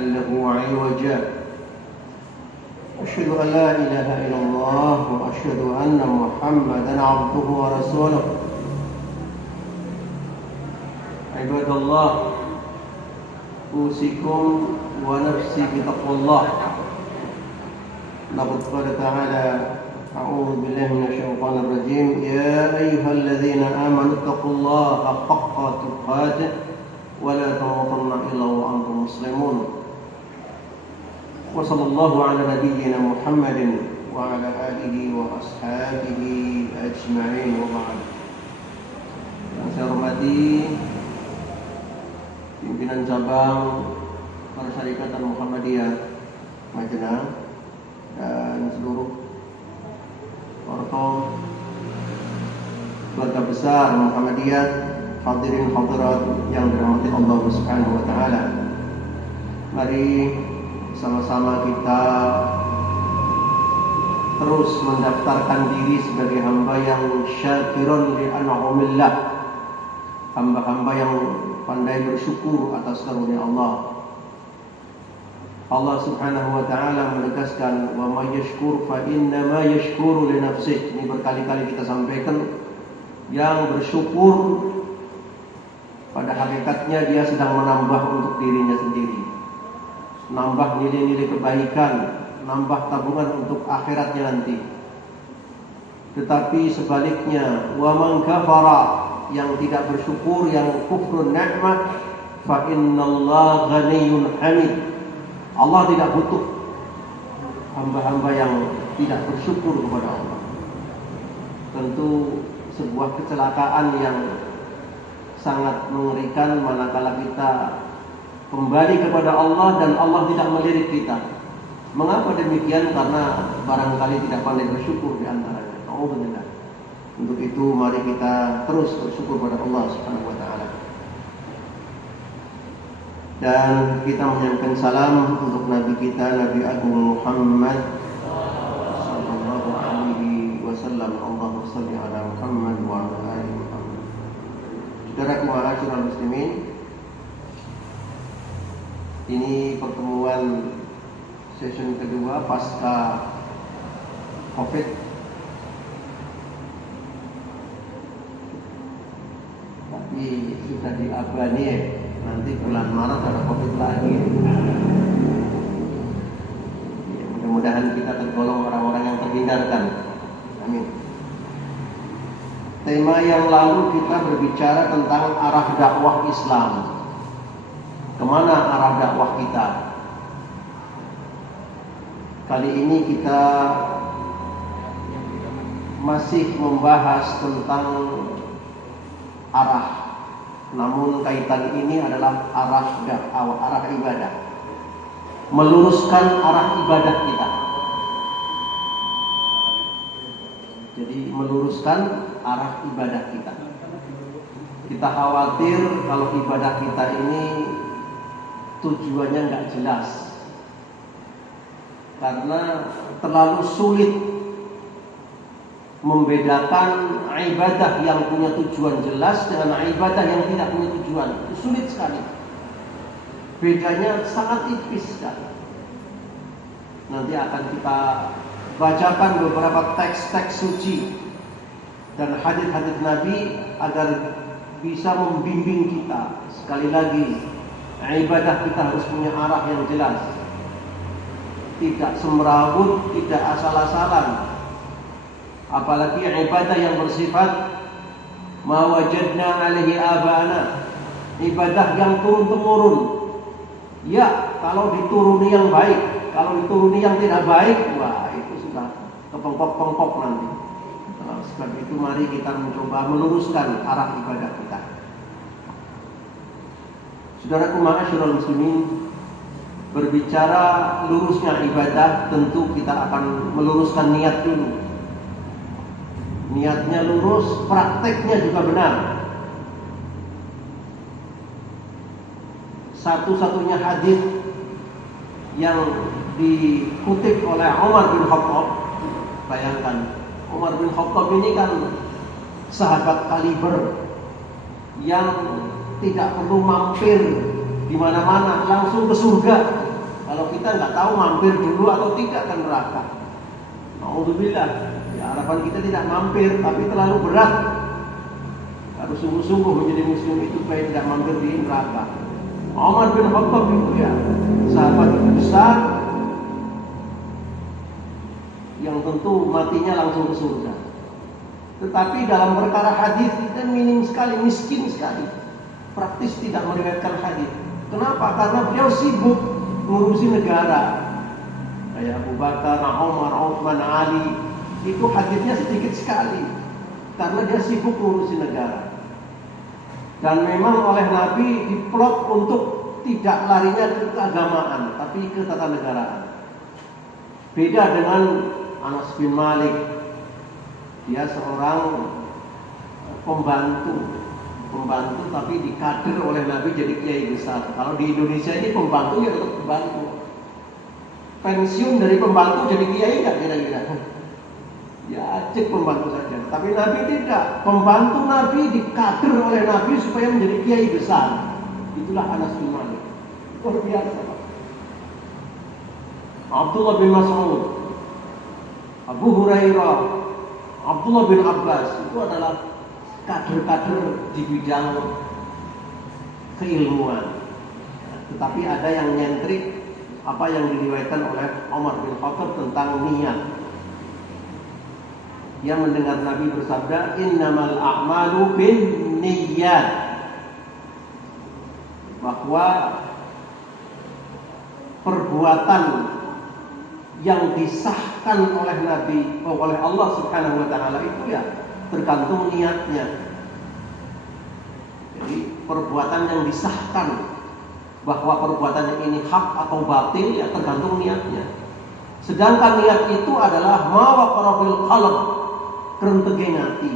له عوجا أشهد أن لا إله إلا الله وأشهد أن محمدا عبده ورسوله عباد الله أوصيكم ونفسي بتقوى الله لقد قال تعالى أعوذ بالله من الشيطان الرجيم يا أيها الذين آمنوا اتقوا الله حق تقاته ولا تموتن إلا وأنتم مسلمون وصلى الله على نبينا محمد وعلى آله وأصحابه أجمعين وبعد. Yang saya hormati pimpinan cabang Persyarikatan Muhammadiyah Majenang dan seluruh orkom keluarga besar Muhammadiyah, hadirin hadirat yang dirahmati Allah Subhanahu wa taala. Mari sama-sama kita terus mendaftarkan diri sebagai hamba yang syakirun li an'amillah, hamba-hamba yang pandai bersyukur atas karunia Allah. Allah Subhanahu wa taala menegaskan wa may yashkur fa inna ma yashkuru li nafsihi. Ini berkali-kali kita sampaikan, yang bersyukur pada hakikatnya dia sedang menambah untuk dirinya sendiri, nambah nilai-nilai kebaikan, nambah tabungan untuk akhiratnya nanti. Tetapi sebaliknya, wa man kafara, yang tidak bersyukur, yang kufrun nikmat, fa innallaha ghaniyyun hamid. Allah tidak butuh hamba-hamba yang tidak bersyukur kepada Allah. Tentu sebuah kecelakaan yang sangat mengerikan manakala kita kembali kepada Allah dan Allah tidak melirik kita. Mengapa demikian? Karena barangkali tidak pandai bersyukur di antaranya. Alhamdulillah. Untuk itu mari kita terus bersyukur kepada Allah Subhanahu wa taala. Dan kita menyampaikan salam untuk Nabi kita, Nabi Agung Muhammad sallallahu alaihi wasallam. Allahumma shalli ala Muhammad wa ala ali Muhammad. Saudaraku ma'asyiral muslimin, ini pertemuan session kedua pasca Covid. Tapi sudah diabani, nanti bulan Maret ada Covid lagi. Ya, mudah-mudahan kita tergolong orang-orang yang terhindarkan. Amin. Tema yang lalu kita berbicara tentang arah dakwah Islam. Kemana arah dakwah kita? Kali ini kita masih membahas tentang arah. Namun kaitan ini adalah arah ibadah. Meluruskan arah ibadah kita. Jadi meluruskan arah ibadah kita. Kita khawatir kalau ibadah kita ini tujuannya nggak jelas, karena terlalu sulit membedakan ibadah yang punya tujuan jelas dengan ibadah yang tidak punya tujuan. Itu sulit sekali. Bedanya sangat tipis sekali. Nanti akan kita bacakan beberapa teks-teks suci dan hadis-hadis Nabi agar bisa membimbing kita. Sekali lagi, ibadah kita harus punya arah yang jelas, tidak semrawut, tidak asal-asalan. Apalagi ibadah yang bersifat ma wajadna alaihi abana, ibadah yang turun-temurun. Ya, kalau dituruni yang baik, kalau dituruni yang tidak baik, wah itu sudah kepengkok-pengkok nanti. Sebab itu mari kita mencoba meluruskan arah ibadah kita. Saudaraku ma'asyiral muslimin, berbicara lurusnya ibadah, tentu kita akan meluruskan niat dulu. Niatnya lurus, prakteknya juga benar. Satu-satunya hadis yang dikutip oleh Umar bin Khattab, bayangkan, Umar bin Khattab ini kan sahabat kaliber yang tidak perlu mampir di mana-mana, langsung ke surga. kita nggak tahu mampir dulu atau tidak ke neraka. Alhamdulillah, ya harapan kita tidak mampir, tapi terlalu berat. Harus sungguh-sungguh menjadi muslim itu supaya tidak mampir di neraka. Umar bin Khattab itu ya sahabat besar yang tentu matinya langsung ke surga. Tetapi dalam perkara hadis kita minim sekali, miskin sekali, praktis tidak meriwayatkan hadis. Kenapa? Karena beliau sibuk ngurusi negara. Kayak Abu Bakar, Umar, Utsman, Ali, itu hadisnya sedikit sekali karena dia sibuk ngurusi negara. Dan memang oleh Nabi diplot untuk tidak larinya ke keagamaan, tapi ke tata negaraan. Beda dengan Anas bin Malik, dia seorang pembantu tapi dikader oleh Nabi jadi kiai besar. Kalau di Indonesia ini pembantu ya tetap pembantu. Pensiun dari pembantu jadi kiai nggak kira-kira? Ya cek pembantu saja. Tapi Nabi tidak. Pembantu Nabi dikader oleh Nabi supaya menjadi kiai besar. Itulah Anas bin Malik. Luar biasa. Abdullah bin Mas'ud, Abu Hurairah, Abdullah bin Abbas itu adalah kader-kader di bidang keilmuan. Tetapi ada yang nyentrik apa yang diriwayatkan oleh Umar bin Khattab tentang niat. Dia mendengar Nabi bersabda, "Innamal a'malu binniyat." Bahwa perbuatan yang disahkan oleh Nabi, oleh Allah Subhanahu wa taala itu ya tergantung niatnya. Jadi perbuatan yang disahkan bahwa perbuatan ini hak atau batil ya tergantung niatnya. Sedangkan niat itu adalah mawaqarabil qalb, kerentege hati.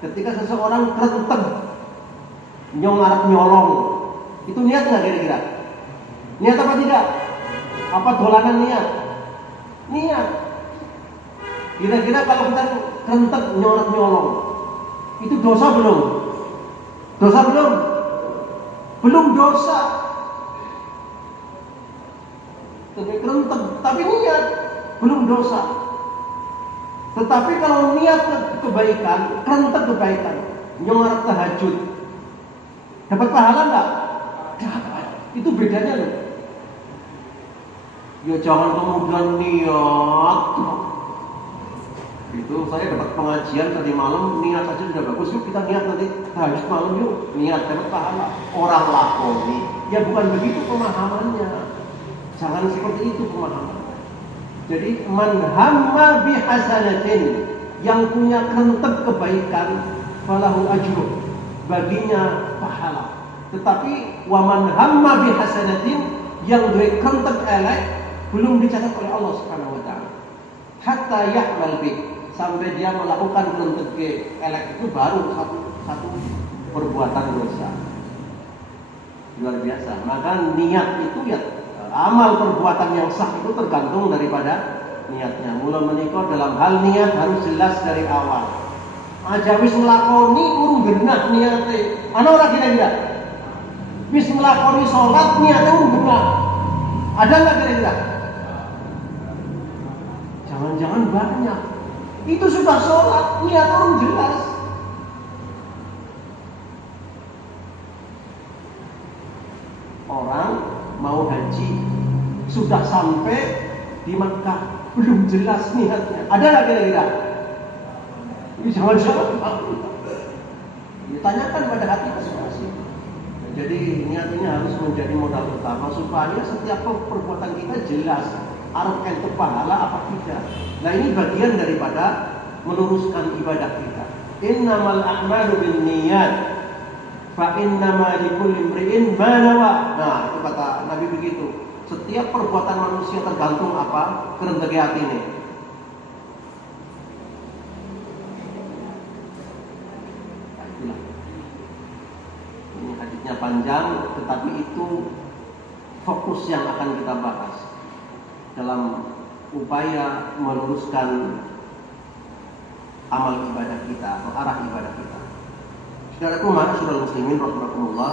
Ketika seseorang kerenteg nyongarap nyolong, itu niat nggak kira-kira? Niat apa tidak? Apa dolanan niat? Niat. Kira-kira kalau kita kerenteg nyongarap nyolong, itu dosa belum? Dosa belum? Belum dosa. Tapi niat belum dosa. Tetapi kalau niat kebaikan, kerentek kebaikan, nyongar tahajud, dapat pahala nggak? Dapat. Itu bedanya loh. Ya jangan kemudian niat. Itu saya dapat pengajian tadi malam, niat saja sudah bagus. Yuk kita niat nanti tahajud malam yuk, niat dapat pahala. Orang lakoni, ya bukan begitu pemahamannya. Jangan seperti itu pemahaman. Jadi man hamma bi hasanatin, yang punya kerentek kebaikan, falahu ajru, baginya pahala. Tetapi wa man hamma bi hasanatin, yang duwe kerentek elek, belum dicatat oleh Allah Subhanahu wa taala. Hatta ya'mal bi, sampai dia melakukan kerentek elek itu baru satu perbuatan dosa. Luar biasa. Maka niat itu ya, amal perbuatan yang sah itu tergantung daripada niatnya. Mula menikah dalam hal niat harus jelas dari awal. Aja wis nglakoni urung genah niate. Ana ora kira-kira? Wis nglakoni salat niate urung genah. Ada enggak kira-kira? Jangan-jangan banyak. Itu sudah salat, niat urung jelas. Orang mau haji sudah sampai di Mekah belum jelas niatnya. Ada nggak kira-kira? Ini jangan-jangan ditanyakan pada hati masing-masing. Jadi niat ini harus menjadi modal utama supaya setiap perbuatan kita jelas arep ente pahala apa tidak. Nah ini bagian daripada meluruskan ibadah kita. Innamal a'malu binniyat fa innama likulli imri'in ma nawa. Nah, itu kata Nabi begitu. Setiap perbuatan manusia tergantung apa? Kerentege atine. Nah, itulah. Ini hadisnya panjang, tetapi itu fokus yang akan kita bahas dalam upaya meluruskan amal ibadah kita atau arah ibadah kita. Saudaraku, ma'asyiral muslimin rahimakumullah,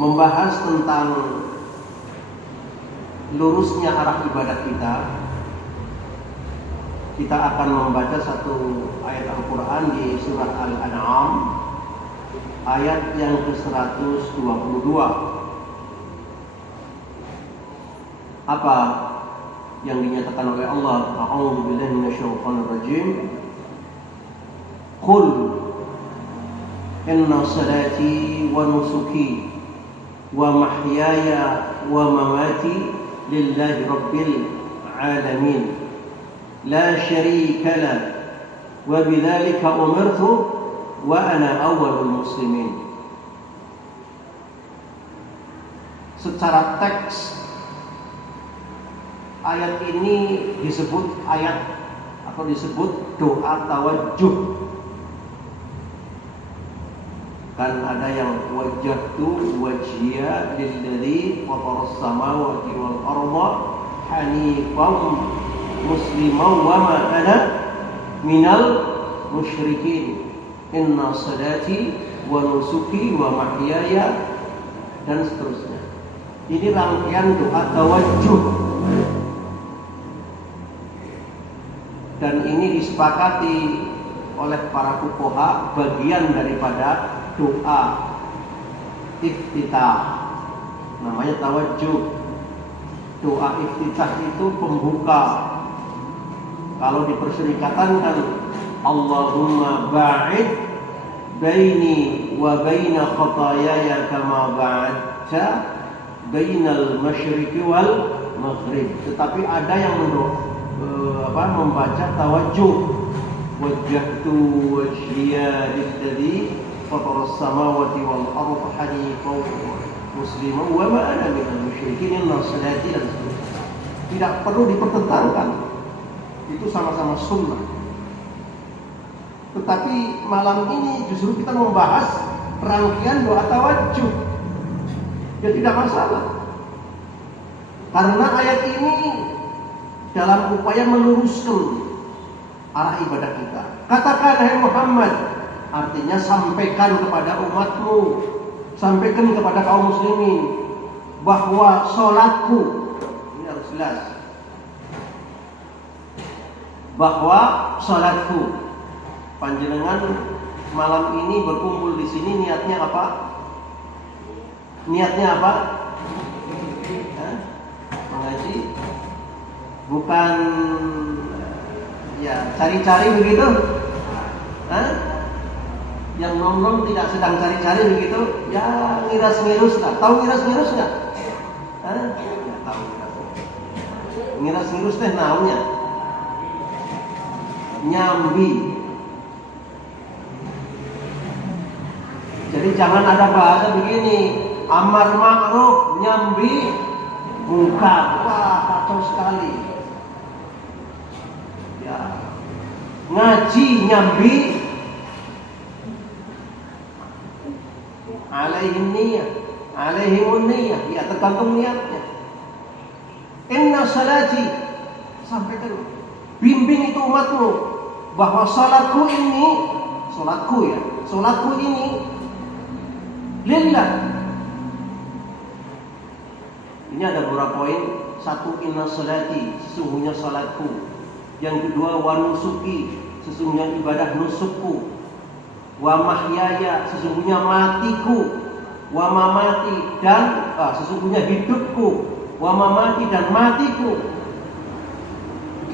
membahas tentang lurusnya arah ibadah kita akan membaca satu ayat Al-Quran di surah Al-An'am ayat yang ke-122. Apa yang dinyatakan oleh Allah? A'udzu billahi minasyaitonir rajim. Qul inna salati wa nusuki wa mahyaya wa mamati lillahi rabbil alamin la syarika la wa bidzalika umirtu wa ana awwalul muslimin. Secara teks ayat ini disebut ayat atau disebut doa tawajjuh. Kan ada yang wajjahtu wajhiya lilladzi fataras samawati wal arda hanifan musliman wa ma ana minal musyrikin. Inna salati wa nusuki wa mahyaya dan seterusnya. Ini rangkaian doa tawajjuh. Dan ini disepakati oleh para fuqaha bagian daripada doa iftitah, namanya tawajjuh. Doa iftitah itu pembuka. Kalau diperserikatan kan Allahumma ba'id baini wa baina khataayaya kama ba'adta bainal masyriqi wal maghrib. Tetapi ada yang membaca tawajjuh, wajjahtu wajhiya lilladzi fataras samawati wal arda hanifan musliman wa ma ana minal musyrikin inna salati dan seterusnya. Tidak perlu dipertentangkan, itu sama-sama sunnah. Tetapi malam ini justru kita membahas rangkaian doa tawajjuh. Ya tidak masalah, karena ayat ini dalam upaya meluruskan arah ibadah kita. Katakan hai Muhammad, artinya sampaikan kepada umatmu, sampaikan kepada kaum muslimin bahwa sholatku, ini harus jelas, bahwa sholatku, panjenengan malam ini berkumpul di sini niatnya apa? Niatnya apa? Mengaji? Bukan ya cari-cari begitu? Yang nom-nom tidak sedang cari-cari begitu? Ya ngiras-ngirus lah. Tahu ngiras-ngirus nggak? Ya tahu ngiras-ngirus. Ngiras-ngirus teh naonnya? Nyambi. Jadi jangan ada bahasa begini, amar ma'ruf nyambi munkar. Wah kacau sekali. Ya, ngaji nyambi alaihimun niyah, ya tergantung niatnya. Inna salati, sampaikan, bimbing itu umatmu bahwa salatku ini, salatku ini lillah. Ini ada beberapa poin. Satu, inna salati, sesungguhnya salatku. Yang kedua, wa nusuki, sesungguhnya ibadah nusukku. Wa mahyaya, sesungguhnya matiku. Wa mamati, dan sesungguhnya hidupku. Wa mamati, dan matiku.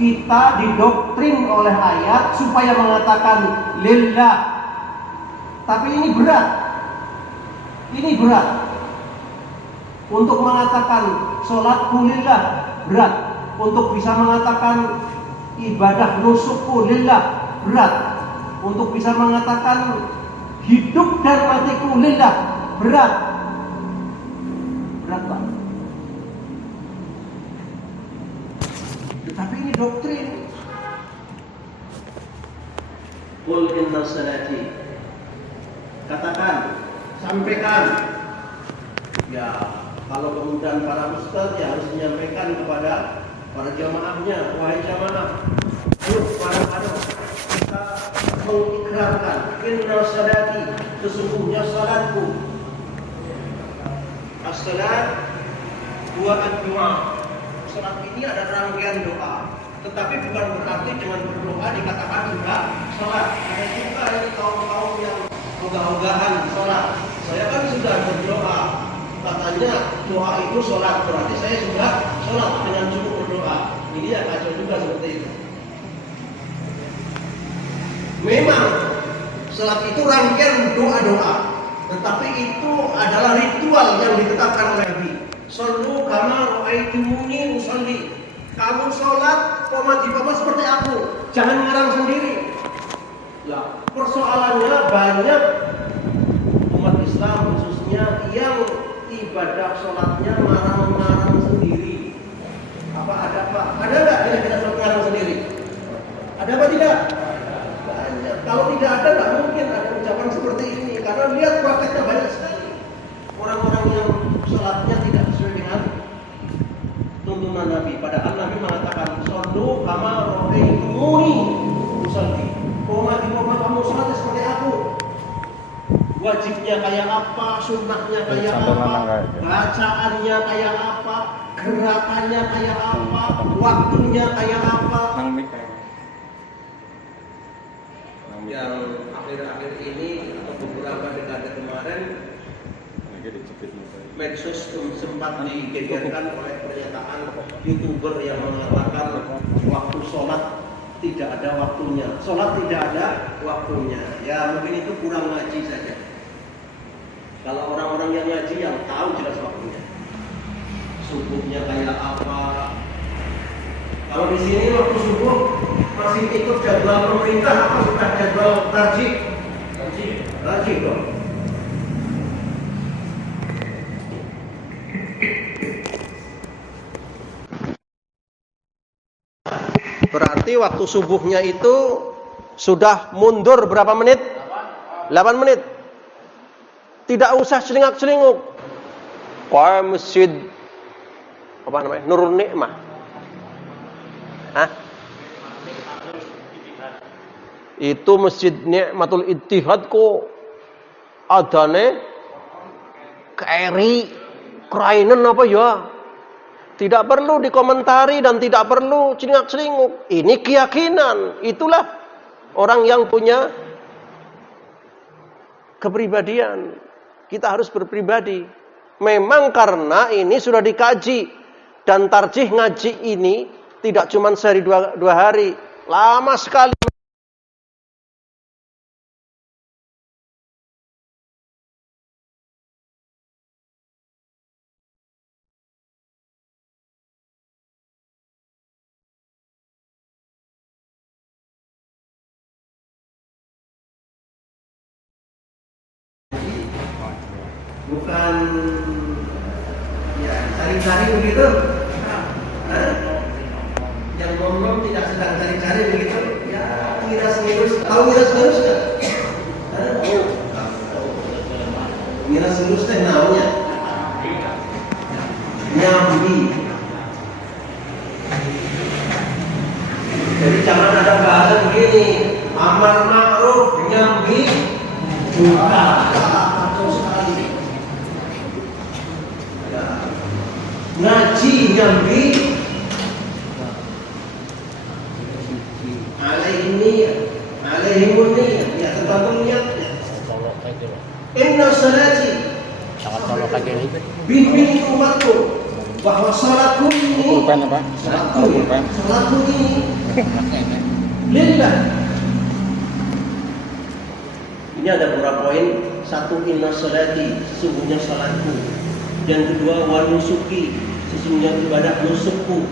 Kita didoktrin oleh ayat supaya mengatakan lillah. Tapi ini berat. Ini berat. Untuk mengatakan sholatku lillah berat. Untuk bisa mengatakan ibadah nusukku lillah berat. Untuk bisa mengatakan hidup dan matiku lillah berat. Berat Pak. Tetapi ini doktrin. Qul inna salati, katakan, sampaikan. Ya, kalau kemudian para ustaz ya harus menyampaikan kepada para jamaahnya, wahai jamaah, ayo bareng-bareng kita mengikrarkan inna salati, sesungguhnya salatku. As-salat huwa ad-du'a, sholat ini ada rangkaian doa. Tetapi bukan berarti dengan berdoa dikatakan sudah sholat. Ada juga ini kaum-kaum yang ogah-ogahan sholat. Saya kan sudah berdoa, katanya doa itu sholat, berarti saya sudah sholat dengan cukup berdoa. Ini ya kacau juga seperti itu. Memang sholat itu rangkaian doa-doa, tetapi itu adalah ritual yang ditetapkan oleh Nabi. Shollu kama ra'aitumuni usolli. Kamu sholat, koma seperti aku. Jangan ngarang sendiri. Ya, persoalannya banyak umat Islam khususnya yang ibadah sholatnya ngarang-ngarang sendiri. Apa ada Pak? Ada nggak kira-kira sholat ngarang sendiri? Ada apa tidak? Banyak. Kalau tidak ada, nggak mungkin ada ucapan seperti ini. Karena lihat prakteknya banyak sekali. Orang-orang yang sholatnya tidak sesuai dengan tuntunan Nabi. Padahal Nabi mengatakan, "Shollu kama ra'aitumuni usolli." Kamu sholat seperti aku. Wajibnya kayak apa, sunnahnya kayak apa, bacaannya kayak apa, gerakannya kayak apa, waktunya kayak apa. Yang akhir-akhir ini atau beberapa dekade kemarin, medsos sempat digegerkan oleh pernyataan YouTuber yang mengatakan waktu sholat tidak ada waktunya, sholat tidak ada waktunya. Ya mungkin itu kurang ngaji saja. Kalau orang-orang yang ngaji yang tahu jelas waktunya. Subuhnya kayak apa? Kalau di sini waktu subuh masih ikut jadwal pemerintah apa sudah jadwal tarjih? Tarjih dong. Berarti waktu subuhnya itu sudah mundur berapa menit? 8 menit. Tidak usah celingak-celinguk. Kayak masjid apa namanya? Nurul Nikmah. Hah? Itu masjid Nikmatul Ittihad kok adane keri kerainan apa ya? Tidak perlu dikomentari dan tidak perlu celingak-celinguk. Ini keyakinan. Itulah orang yang punya kepribadian. Kita harus berpribadi. Memang karena ini sudah dikaji. Dan tarjih ngaji ini tidak cuma sehari dua hari. Lama sekali. Bukan ya cari-cari begitu. Yang ngomong tidak sedang cari-cari begitu. Ya miras-mirus. Tahu miras-mirus kan? Miras-mirus teh namanya nyambi. Jadi jangan ada bahasa begini. Amar ma'ruf nyambi buka. Ngaji nyambi alaihimun niyah, ya tergantung niatnya. Inna salati bimbing umatku bahwa salatku ini salatku ini lillah. Ini ada beberapa poin. Satu, inna salati, sesungguhnya salatku. Yang kedua, wa nusuki, sesungguhnya ibadah nusukku.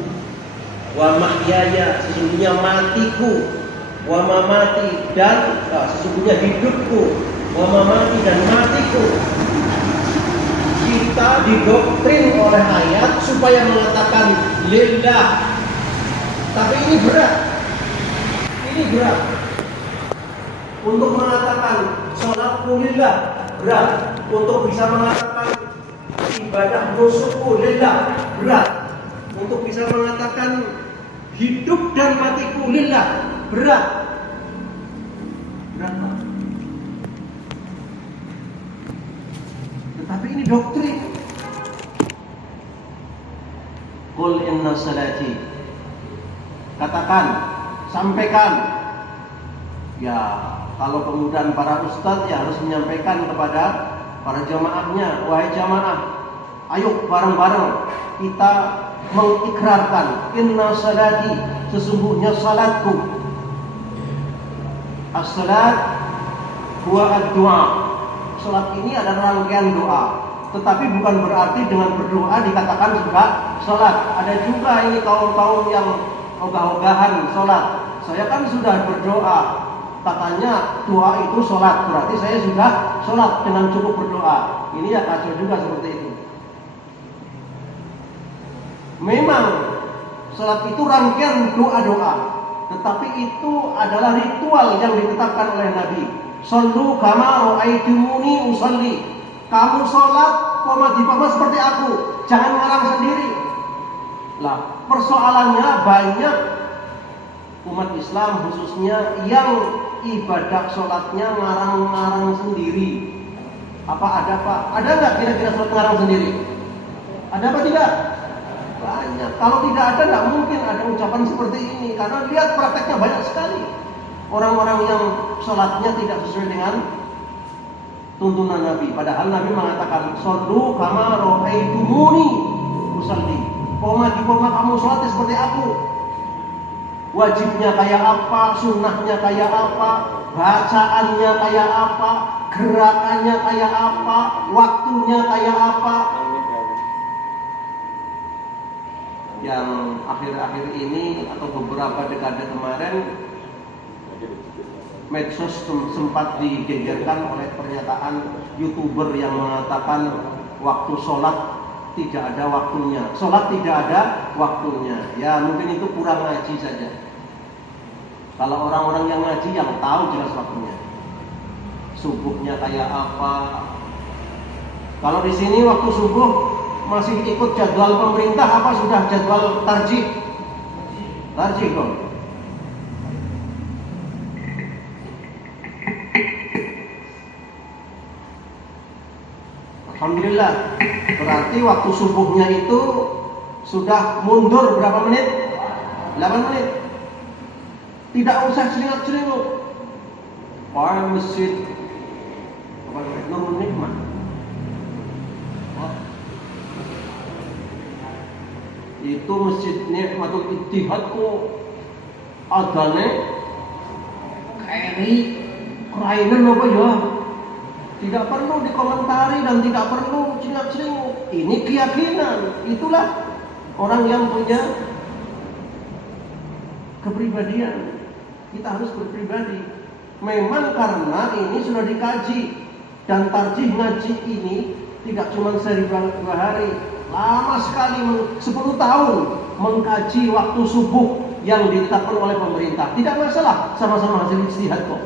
Wa mahyaya, sesungguhnya matiku. Wa mamati, dan sesungguhnya hidupku. Wa mamati, dan matiku. Kita didoktrin oleh ayat supaya mengatakan lillah. Tapi ini berat. Ini berat. Untuk mengatakan sholatku lillah berat. Untuk bisa mengatakan ibadah nusukku lillah berat. Untuk bisa mengatakan hidup dan matiku lillah berat. Berat Pak. Tetapi ini doktrin. Qul inna salati. Katakan, sampaikan. Ya, kalau kemudian para ustadz ya harus menyampaikan kepada para jamaahnya, wahai jamaah, ayo bareng-bareng kita mengikrarkan inna salati, sesungguhnya salatku. As-salat huwa ad-du'a. Salat ini adalah rangkaian doa, tetapi bukan berarti dengan berdoa dikatakan sudah salat. Ada juga ini kaum-kaum yang ogah-ogahan salat. Saya kan sudah berdoa, katanya doa itu salat, berarti saya sudah salat dengan cukup berdoa. Ini ya kacau juga seperti itu. Memang salat itu rangkaian doa-doa, tetapi itu adalah ritual yang ditetapkan oleh Nabi. Shallu kama ra'aitumuni usalli. Kamu salat koma seperti aku, jangan ngarang sendiri. Lah, persoalannya banyak umat Islam khususnya yang ibadah sholatnya ngarang-ngarang sendiri. Apa ada Pak? Ada nggak kira-kira sholat ngarang sendiri? Ada apa tidak? Banyak. Kalau tidak ada, nggak mungkin ada ucapan seperti ini. Karena lihat prakteknya banyak sekali. Orang-orang yang sholatnya tidak sesuai dengan tuntunan Nabi. Padahal Nabi mengatakan, "Shollu kama ra'aitumuni usalli." Koma kamu sholatnya seperti aku. Wajibnya kayak apa, sunnahnya kayak apa, bacaannya kayak apa, gerakannya kayak apa, waktunya kayak apa. Yang akhir-akhir ini atau beberapa dekade kemarin, medsos sempat digegerkan oleh pernyataan YouTuber yang mengatakan waktu sholat tidak ada waktunya, sholat tidak ada waktunya. Ya mungkin itu kurang ngaji saja. Kalau orang-orang yang ngaji yang tahu jelas waktunya. Subuhnya kayak apa? Kalau di sini waktu subuh masih ikut jadwal pemerintah apa sudah jadwal tarjih? Tarjih dong. Alhamdulillah, berarti waktu subuhnya itu sudah mundur berapa menit? 8 menit. Tidak usah celingak-celinguk. Masjid Nurul Nikmah. Itu Masjid Nikmatul Ittihad kok adane kerainan apa ya? Tidak perlu dikomentari dan tidak perlu celingak-celinguk. Ini keyakinan. Itulah orang yang punya kepribadian. Kita harus berpribadi. Memang karena ini sudah dikaji. Dan tarjih ngaji ini tidak cuma sehari 2 hari. Lama sekali, 10 tahun mengkaji waktu subuh yang ditetapkan oleh pemerintah. Tidak masalah, sama-sama hasil ijtihad kok.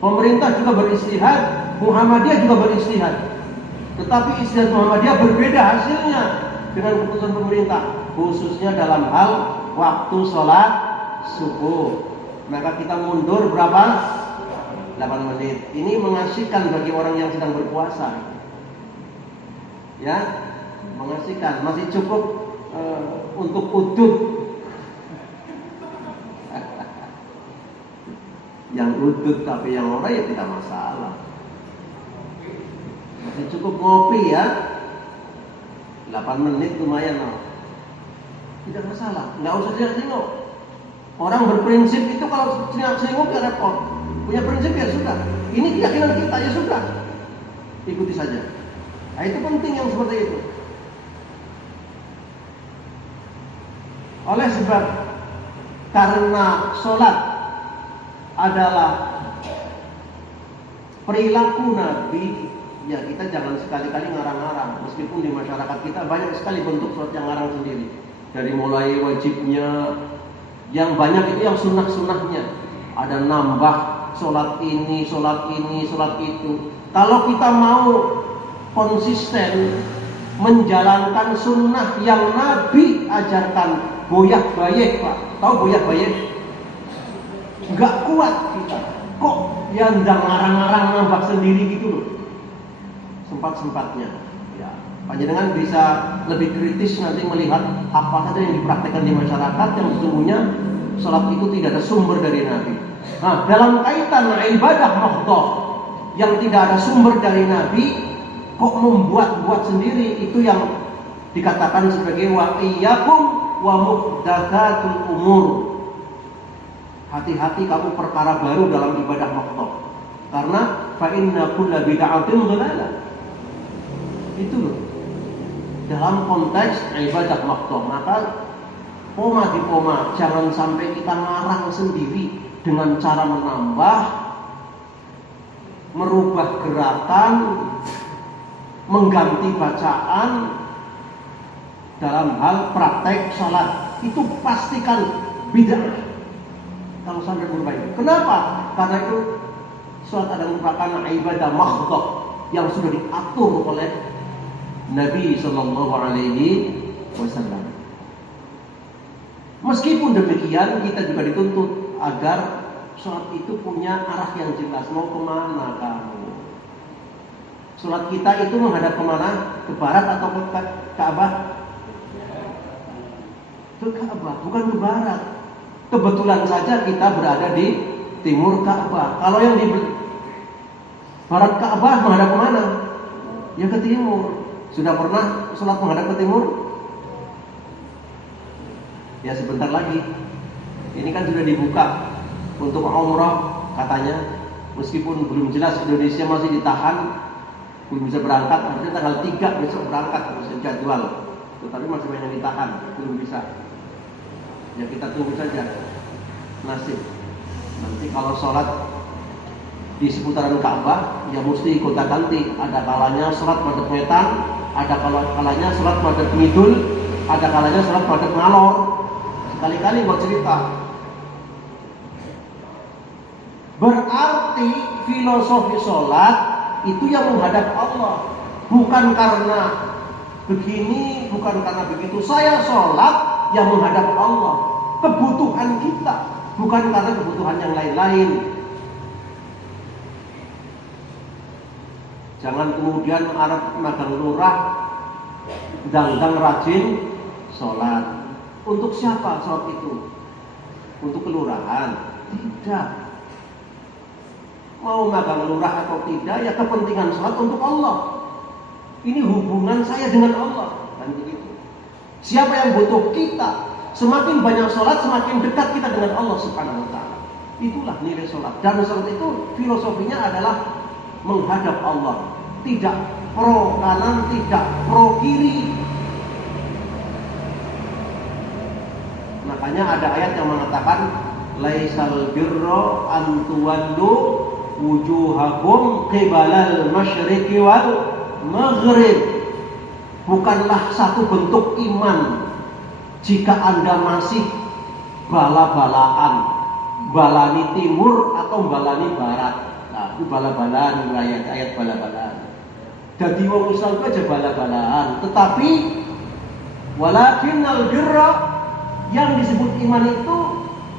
Pemerintah juga beristihad, Muhammadiyah juga beristihad. Tetapi istihad Muhammadiyah berbeda hasilnya dengan keputusan pemerintah, khususnya dalam hal waktu sholat subuh. Maka kita mundur berapa? 8 menit. Ini mengasihkan bagi orang yang sedang berpuasa. Ya, mengasihkan. Masih cukup untuk udud. Yang udud tapi yang orang ya tidak masalah. Masih cukup ngopi ya. 8 menit lumayan loh. Tidak masalah, nggak usah celingak-celinguk. Orang berprinsip itu kalau celingak-celinguk ya repot. Punya prinsip ya sudah. Ini keyakinan kita ya sudah. Ikuti saja. Nah, itu penting yang seperti itu. Oleh sebab karena sholat adalah perilaku Nabi, ya kita jangan sekali-kali ngarang-ngarang. Meskipun di masyarakat kita banyak sekali bentuk sholat yang ngarang sendiri. Dari mulai wajibnya, yang banyak itu yang sunnah-sunnahnya. Ada nambah sholat ini, sholat itu. Kalau kita mau konsisten menjalankan sunnah yang Nabi ajarkan, boyak-bayek Pak. Tahu boyak-bayek? Nggak kuat kita. Kok yang ngarang-ngarang nambah sendiri gitu loh. Sempat-sempatnya. Ya. Panjenengan bisa lebih kritis nanti melihat apa saja yang dipraktekkan di masyarakat yang sesungguhnya sholat itu tidak ada sumber dari Nabi. Nah, dalam kaitan ibadah mahdhah yang tidak ada sumber dari Nabi, kok membuat-buat sendiri, itu yang dikatakan sebagai wa iyyakum wa muhdatsatul umur. Hati-hati kamu perkara baru dalam ibadah mahdhah. Karena fa inna kulla bid'atin dhalalah. Itu loh. Dalam konteks ibadah mahdhah, maka poma di poma, jangan sampai kita ngarang sendiri dengan cara menambah, merubah gerakan, mengganti bacaan dalam hal praktek salat. Itu pastikan bid'ah kalau sampai berubah. Kenapa? Karena itu salat adalah merupakan ibadah mahdhah yang sudah diatur oleh Nabi Sallallahu Alaihi Wasallam. Meskipun demikian, kita juga dituntut agar sholat itu punya arah yang jelas. Mau kemana kamu? Sholat kita itu menghadap kemana? Ke barat atau ke Ka'bah? Ke Ka'bah, bukan ke barat. Kebetulan saja kita berada di timur Ka'bah. Kalau yang di barat Ka'bah menghadap kemana? Ya ke timur. Sudah pernah sholat menghadap ke timur? Ya sebentar lagi. Ini kan sudah dibuka untuk umrah katanya. Meskipun belum jelas, Indonesia masih ditahan, belum bisa berangkat. Harusnya tanggal 3 besok berangkat, harusnya jadwal. Tetapi masih banyak yang ditahan, belum bisa. Ya kita tunggu saja nasib. Nanti kalau sholat di seputaran Ka'bah, ya mesti gonta-ganti. Ada kalanya sholat madhep wetan, ada kalanya sholat madhep ngidul, ada kalanya sholat madhep ngalor. Sekali-kali buat cerita. Berarti filosofi sholat itu yang menghadap Allah, bukan karena begini, bukan karena begitu. Saya sholat yang menghadap Allah, kebutuhan kita, bukan karena kebutuhan yang lain-lain. Jangan kemudian arep magang lurah, dangdang rajin sholat. Untuk siapa sholat itu? Untuk kelurahan? Tidak. Mau magang lurah atau tidak, ya kepentingan sholat untuk Allah. Ini hubungan saya dengan Allah, dan begitu. Siapa yang butuh kita? Semakin banyak sholat, semakin dekat kita dengan Allah Subhanahu wa Ta'ala. Itulah nilai sholat. Dan sholat itu filosofinya adalah menghadap Allah, tidak pro kanan, tidak pro kiri. Makanya ada ayat yang mengatakan laisal birra an tuwallu wujuhakum qibalal masyriqi wal maghrib. Bukanlah satu bentuk iman jika Anda masih bala-balaan, balani timur atau balani barat. Nah, itu bala-balaan, ayat bala-balaan. Jadi wong Islam itu aja bala-balaan, tetapi walakinnal birra, yang disebut iman itu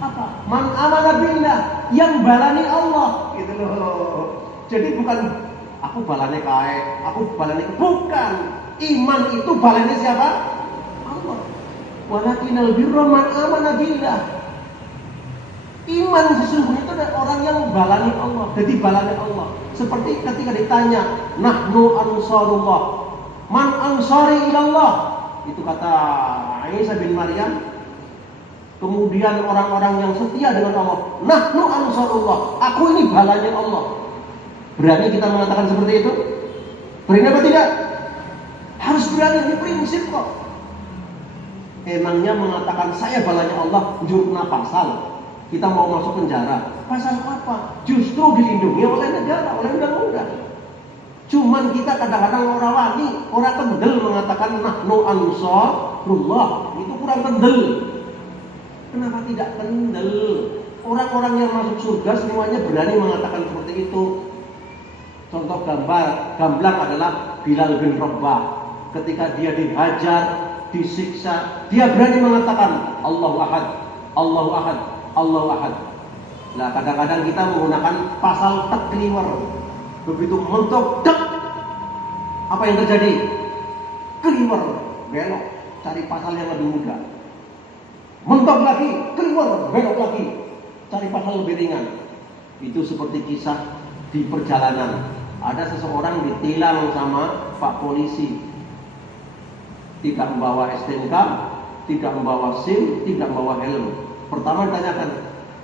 apa? Man amana billah, yang balani Allah, gitu loh. Jadi bukan aku balane kae, aku balane, bukan. Iman itu balane siapa? Allah. Walakinnal birra man amana billah. Iman sesungguhnya itu adalah orang yang balani Allah, jadi balani Allah. Seperti ketika ditanya, nahnu ansarullah, man ansari ilallah, itu kata Isa bin Maryam. Kemudian orang-orang yang setia dengan Allah, nahnu ansarullah, aku ini balanya Allah. Berani kita mengatakan seperti itu? Berani apa tidak? Harus berani, ini prinsip kok. Emangnya mengatakan saya balanya Allah jurna pasal? Kita mau masuk penjara, pasal apa? Justru dilindungi oleh negara, oleh undang-undang. Cuman kita kadang-kadang orang wani, orang kendel mengatakan nahnu ansarullah, itu kurang kendel. Kenapa tidak kendel? Orang-orang yang masuk surga semuanya berani mengatakan seperti itu. Contoh gamblang adalah Bilal bin Rabah. Ketika dia dihajar, disiksa, dia berani mengatakan Allahu Ahad, Allahu Ahad, Allahu Ahad. Nah, kadang-kadang kita menggunakan pasal takliwer. Begitu mentok, dak, apa yang terjadi? keluar, belok, cari pasal yang lebih mudah. Mentok lagi, keluar, belok lagi, cari pasal lebih ringan. Itu seperti kisah di perjalanan. Ada seseorang ditilang sama Pak Polisi. Tidak membawa STNK, tidak membawa SIM, tidak membawa helm. Pertama ditanyakan,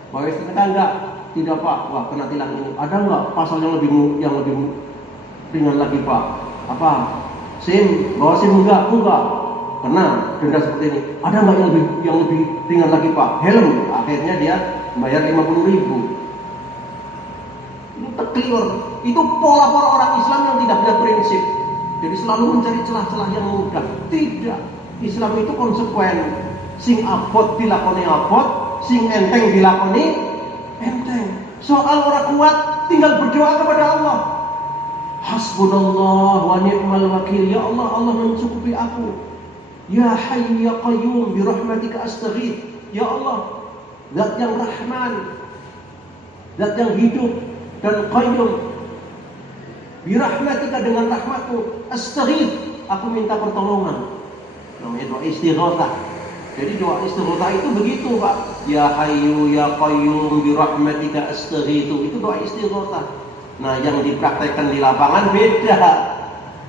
bawa STNK enggak? Tidak Pak, wah kena tilang ini. Ada enggak pasal yang lebih ringan lagi Pak? Apa? SIM, bawa SIM enggak? Enggak. Kena denda seperti ini. Ada enggak yang lebih ringan lagi Pak? Helm. Akhirnya dia bayar 50.000. Itu terkeliru. Itu pola-pola orang Islam yang tidak punya prinsip. Jadi selalu mencari celah-celah yang mudah. Tidak. Islam itu konsekuen. Sing abot dilakoni abot, sing enteng dilakoni enteng. Soal orang kuat tinggal berdoa kepada Allah. Hasbunallah wa ni'mal wakil. Ya Allah, Allah mencukupi aku. Ya Hayyu ya Qayyum bi rahmatika astaghith. Ya Allah, Zat yang Rahman, Zat yang hidup dan Qayyum. Bi rahmatika, dengan rahmatmu, astaghith, aku minta pertolongan. Namanya doa istighatsah. Jadi doa istighatsah itu begitu, Pak. Ya Hayyu ya Qayyum bi rahmatika astaghitsu. Itu doa istighatsah. Nah, yang dipraktekkan di lapangan beda.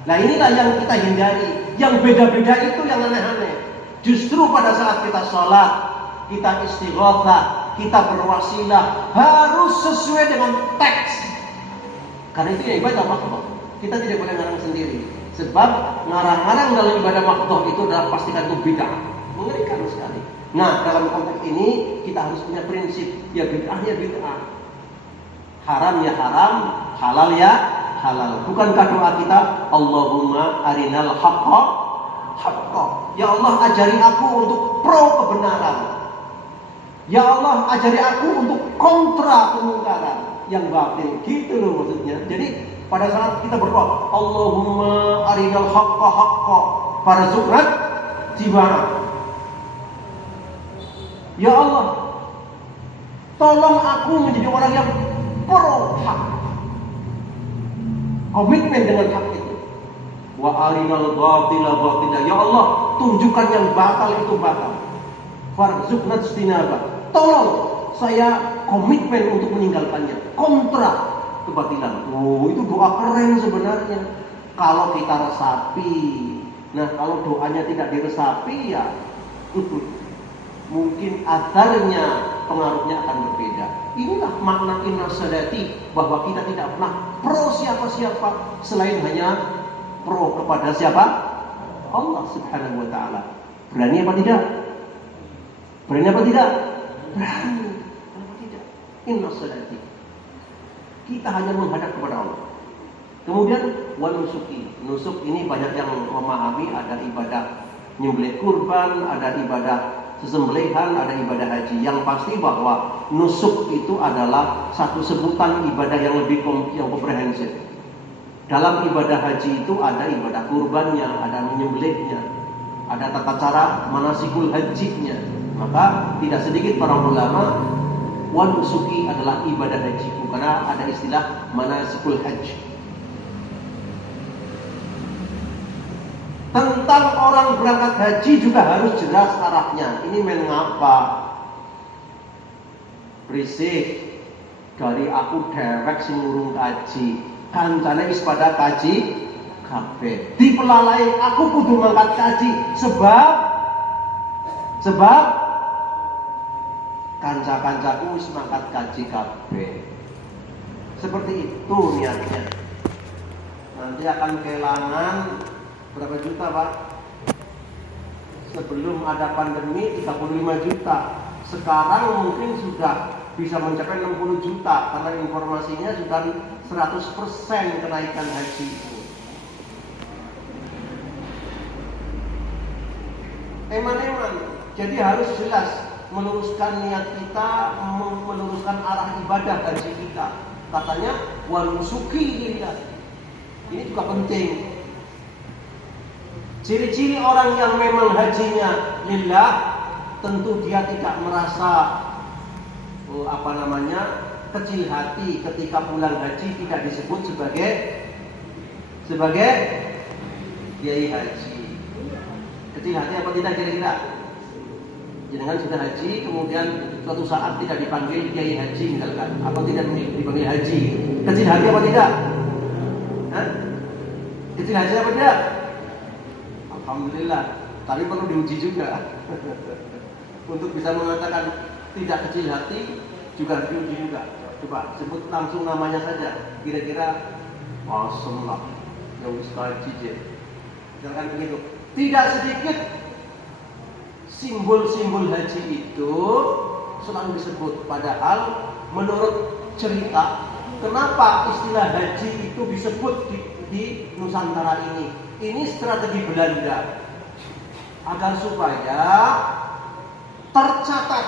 Nah, inilah yang kita hindari. Yang beda-beda itu yang aneh-aneh. Justru pada saat kita sholat, kita istighatsah, kita berwasilah, harus sesuai dengan teks. Karena itu yang ibadah makhluk. Kita tidak boleh ngarang sendiri. Sebab ngarang-ngarang dalam ibadah makhluk itu adalah pastikan itu bid'ah. Mengerikan sekali. Nah, dalam konteks ini kita harus punya prinsip. Ya bid'ah ya bid'ah. Haram ya haram, halal ya halal. Bukankah doa kita, Allahumma arinal haqqa haqqa. Ya Allah, ajari aku untuk pro kebenaran. Ya Allah, ajari aku untuk kontra kemungkaran yang batil. Gitu loh maksudnya. Jadi pada saat kita berdoa, Allahumma arinal haqqa haqqa farzuqna tiba'ah. Ya Allah, tolong aku menjadi orang yang pro hak. Komitmen dengan hak itu. Wa arinal batila batila. Ya Allah, tunjukkan yang batal itu batal. Farzuqna istinaba. Tolong saya komitmen untuk meninggalkannya. Kontra kebatilan. Oh, itu doa keren sebenarnya. Kalau kita resapi. Nah, kalau doanya tidak diresapi ya mungkin atarnya, pengaruhnya akan berbeda. Inilah makna inasadati, bahwa kita tidak pernah pro siapa-siapa selain hanya pro kepada siapa? Allah Subhanahu wa taala. Berani apa tidak? Berani apa tidak? Berani. Kenapa tidak? Inasadati. Kita hanya menghadap kepada Allah. Kemudian wanusuki. Nusuk ini banyak yang memahami ada ibadah nyembelih kurban, ada ibadah sesembelihan, ada ibadah haji. Yang pasti bahwa nusuk itu adalah satu sebutan ibadah yang lebih komprehensif. Dalam ibadah haji itu ada ibadah kurbannya, ada menyembelihnya, ada tata cara manasikul hajinya. Maka tidak sedikit para ulama wanusuki adalah ibadah hajiku, karena ada istilah manasikul haji. Tentang orang berangkat haji juga harus jelas arahnya. Ini mengapa? Berisik dari aku dewek sing urung kaji. Kancane wis pada kaji kabeh. Dipelalai aku kudu mangkat kaji sebab kanca-kancaku wis mangkat kaji kabeh. Seperti itu niatnya. Nanti akan kehilangan berapa juta, Pak? Sebelum ada pandemi 35 juta. Sekarang mungkin sudah bisa mencapai 60 juta karena informasinya sudah 100% kenaikan haji itu. Eman-eman. Jadi harus jelas meluruskan niat kita, meluruskan arah ibadah haji kita. Katanya wanusuki lillah. Ini juga penting. Ciri-ciri orang yang memang hajinya lillah, tentu dia tidak merasa kecil hati ketika pulang haji tidak disebut sebagai kiai haji. Kecil hati apa tidak kira-kira? Jenengan sudah haji, kemudian suatu saat tidak dipanggil kiai haji misalkan, atau tidak dipanggil haji, kecil hati apa tidak? Hah? Kecil hati apa tidak? Alhamdulillah, tapi perlu diuji juga. Untuk bisa mengatakan tidak kecil hati juga harus diuji juga. Coba sebut langsung namanya saja, kira-kira awesome lah, yang bisa haji. Misalkan begitu. Tidak sedikit simbol-simbol haji itu selalu disebut. Padahal menurut cerita, kenapa istilah haji itu disebut di Nusantara ini? Ini strategi Belanda agar supaya tercatat.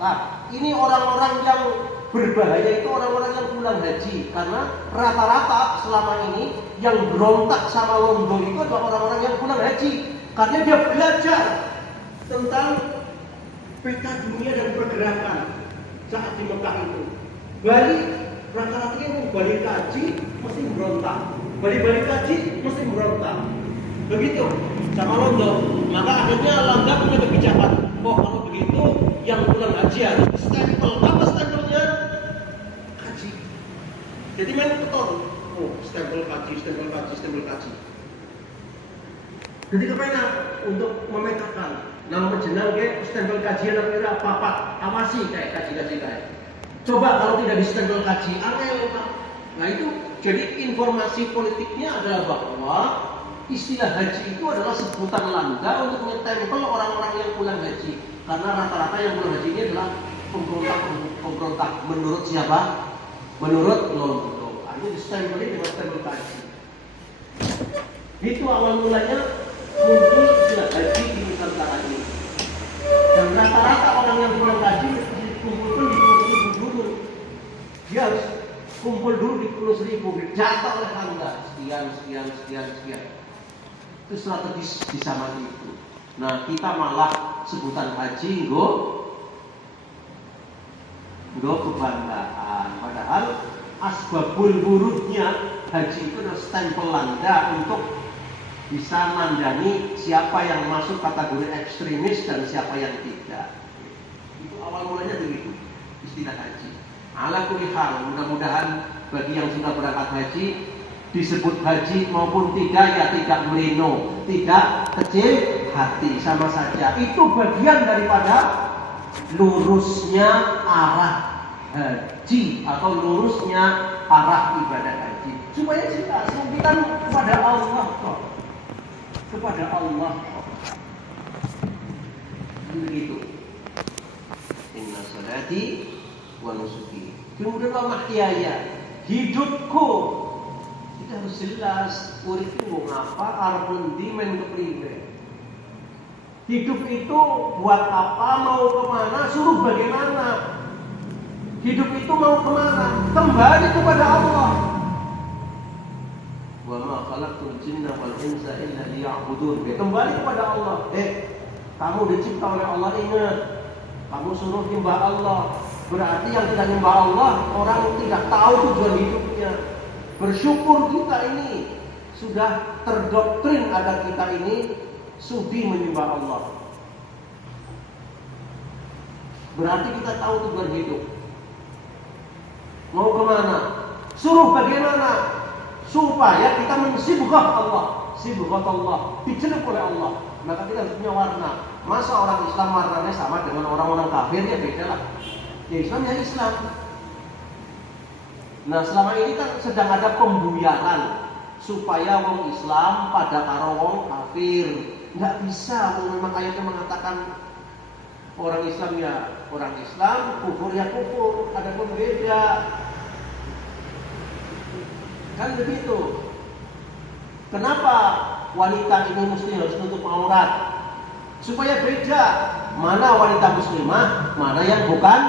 Nah, ini orang-orang yang berbahaya itu orang-orang yang pulang haji, karena rata-rata selama ini yang berontak sama Londo itu adalah orang-orang yang pulang haji, karena dia belajar tentang peta dunia dan pergerakan saat di Mekah itu. Bali rata-rata yang balik haji mesti berontak, balik haji mesti berontak. Begitu sama Londo, maka akhirnya Landa punya kebijakan. Oh, kalau begitu yang pulang haji harus stempel. Apa stempelnya? Haji. Jadi main beton. Oh, stempel haji, stempel haji, stempel haji. Jadi kepengen untuk memetakan nama jenang ke stempel kajian apa papat awasi kayak kaji kayak. Coba kalau tidak di stempel kaji, angel. Nah itu jadi informasi politiknya adalah bahwa istilah haji itu adalah sebutan Landa untuk menempel orang-orang yang pulang haji. Karena rata-rata yang pulang haji ini adalah pemberontak. Menurut siapa? Menurut Londo. Akhirnya distempelin dengan stempel haji. Itu awal mulanya muncul istilah haji di Nusantara ini. Dan rata-rata orang yang pulang haji dikumpulkan di Pulau Seribu dulu. Dia harus kumpul dulu di Pulau Seribu, dijatah oleh Landa. Sekian. Itu strategis di zaman itu. Nah, kita malah sebutan haji nggo kebanggaan. Padahal asbabul wurudnya haji itu adalah stempel Landa untuk bisa mandani siapa yang masuk kategori ekstremis dan siapa yang tidak. Itu awal mulanya begitu istilah haji. Ala kulli hal, mudah-mudahan bagi yang sudah berangkat haji disebut haji maupun tidak ya tidak melino, tidak kecil hati, sama saja. Itu bagian daripada lurusnya arah haji atau lurusnya arah ibadah haji. Supaya kita sembilan kepada Allah kok. Kepada Allah kok. Begitu. Inna salati wa nusuki. Kemudian wa mahyaya, hidupku kita harus jelas uripku mau ngapa, arep endi men kepriwe. Hidup itu buat apa, mau kemana, suruh bagaimana. Hidup itu mau kemana? Kembali kepada Allah. Wa ma khalaqtul jinna wal insa illa liya'budun. Kembali kepada Allah. Kamu dicipta oleh Allah, ingat. Kamu suruh nyembah Allah. Berarti yang tidak nyembah Allah, orang tidak tahu tujuan hidupnya. Bersyukur kita ini sudah terdoktrin agar kita ini sudi menyembah Allah. Berarti kita tahu tujuan hidup. Mau kemana? Suruh bagaimana? Supaya kita mensibghah Allah. Sibghat Allah, dicelup oleh Allah. Maka kita harus punya warna. Masa orang Islam warnanya sama dengan orang-orang kafir? Ya beda lah. Ya Islam ya Islam. Nah selama ini kan sedang ada pembuyaran supaya wong Islam pada karo wong kafir. Nggak bisa, memang ayatnya mengatakan orang Islam ya orang Islam, kufur ya kufur, ada pun beda. Kan begitu. Kenapa wanita ini mesti harus tutup aurat? Supaya beda, mana wanita muslimah, mana yang bukan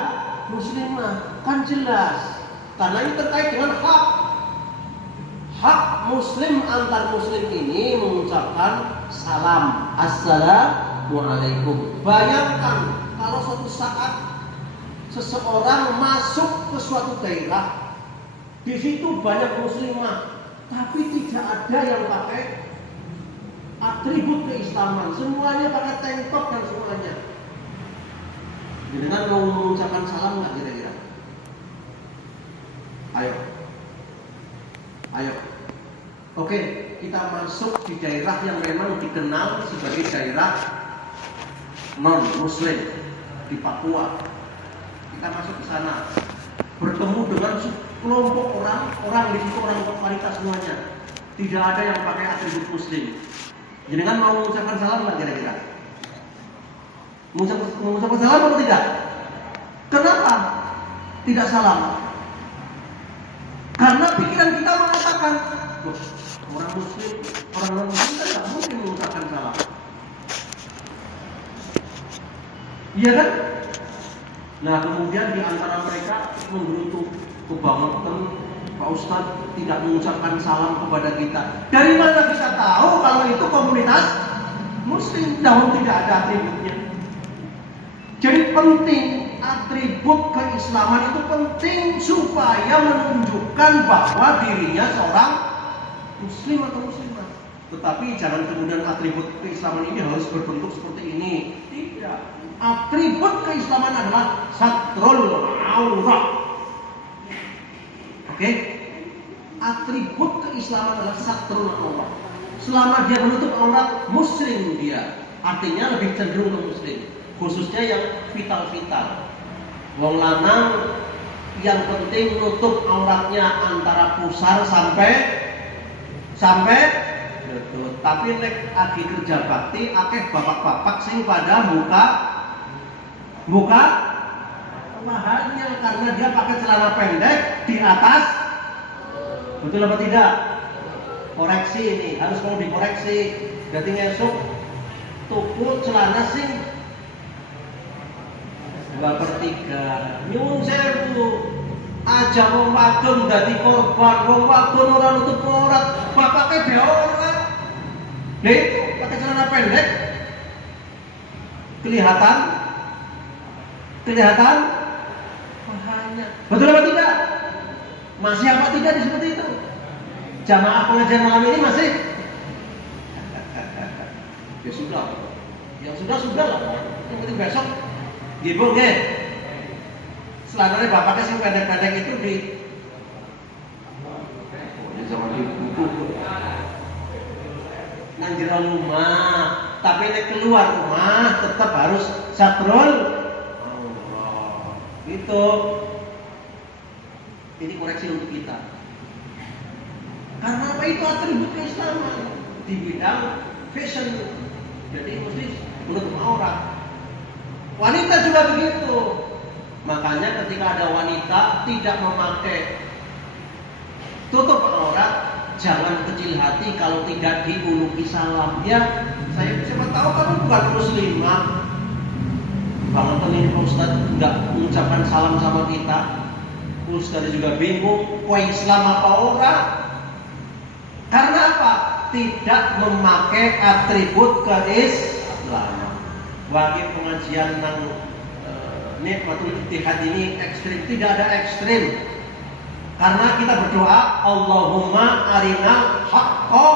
muslimah. Kan jelas. Karena ini terkait dengan hak. Hak muslim antar muslim ini mengucapkan salam, assalamualaikum. Bayangkan kalau suatu saat seseorang masuk ke suatu daerah, di situ banyak muslimah, tapi tidak ada yang pakai atribut keislaman, semuanya pakai tank top dan semuanya. Dengan mau mengucapkan salam nggak kira-kira? Ayo. Oke, kita masuk di daerah yang memang dikenal sebagai daerah non-Muslim di Papua. Kita masuk ke sana, bertemu dengan kelompok orang di situ orang kualitas semuanya. Tidak ada yang pakai atribut Muslim. Jadi kan mau mengucapkan salam nggak kira-kira? Mengucapkan salam atau tidak? Kenapa tidak salam? Karena pikiran kita mengatakan, orang Muslim, orang non-Muslim kan nggak mungkin mengucapkan salam. Iya kan? Nah kemudian di antara mereka menggerutu kebangetan, Pak Ustadz tidak mengucapkan salam kepada kita. Dari mana kita tahu kalau itu komunitas Muslim? Dahulu tidak ada atributnya. Jadi penting, atribut keislaman itu penting supaya menunjukkan bahwa dirinya seorang Muslim atau Muslimah. Tetapi jangan kemudian atribut keislaman ini harus berbentuk seperti ini. Tidak. Atribut keislaman adalah satrul aurat. Oke? Atribut keislaman adalah satrul aurat. Selama dia menutup aurat, Muslim dia. Artinya lebih cenderung ke Muslim. Khususnya yang vital-vital. Wong lanang yang penting nutup auratnya antara pusar sampai getut. Tapi nek agi kerja bakti akeh bapak-bapak sing pada buka lahannya karena dia pakai celana pendek di atas. Betul apa tidak? Koreksi ini harus mau dikoreksi. Jadi ngesuk tuku celana sing 2/3. Nyuwun sewu. Aja wong wadon dadi korban, wong wadon ora nutup aurat, bapake dhewe ora. Lha itu pakai celana pendek. Kelihatan pahanya. Betul apa tidak? Masih apa tidak seperti itu? Jamaah pengajian malam ini masih? Ya sudah. Yang sudah lah. Yang penting besok gibung nggih. Selanjutnya bapaknya sing pendek-pendek itu di zaman ibu nang jero rumah, tapi nek keluar rumah tetap harus satrul Allah. Itu ini koreksi untuk kita. Karena apa itu atribut keislaman di bidang fashion. Jadi mesti menutup aurat. Wanita juga begitu. Makanya ketika ada wanita tidak memakai tutup aurat, jangan kecil hati kalau tidak diuluki salam. Ya, saya siapa tahu kamu bukan muslimah. Banget ini Ustaz nggak mengucapkan salam sama kita. Ustaz juga bingung, kok Islam apa orang? Karena apa? Tidak memakai atribut keislaman. Wajib pengajian nang nikmatul ittihad ini ekstrim, tidak ada ekstrim. Karena kita berdoa, Allahumma arinal haqqo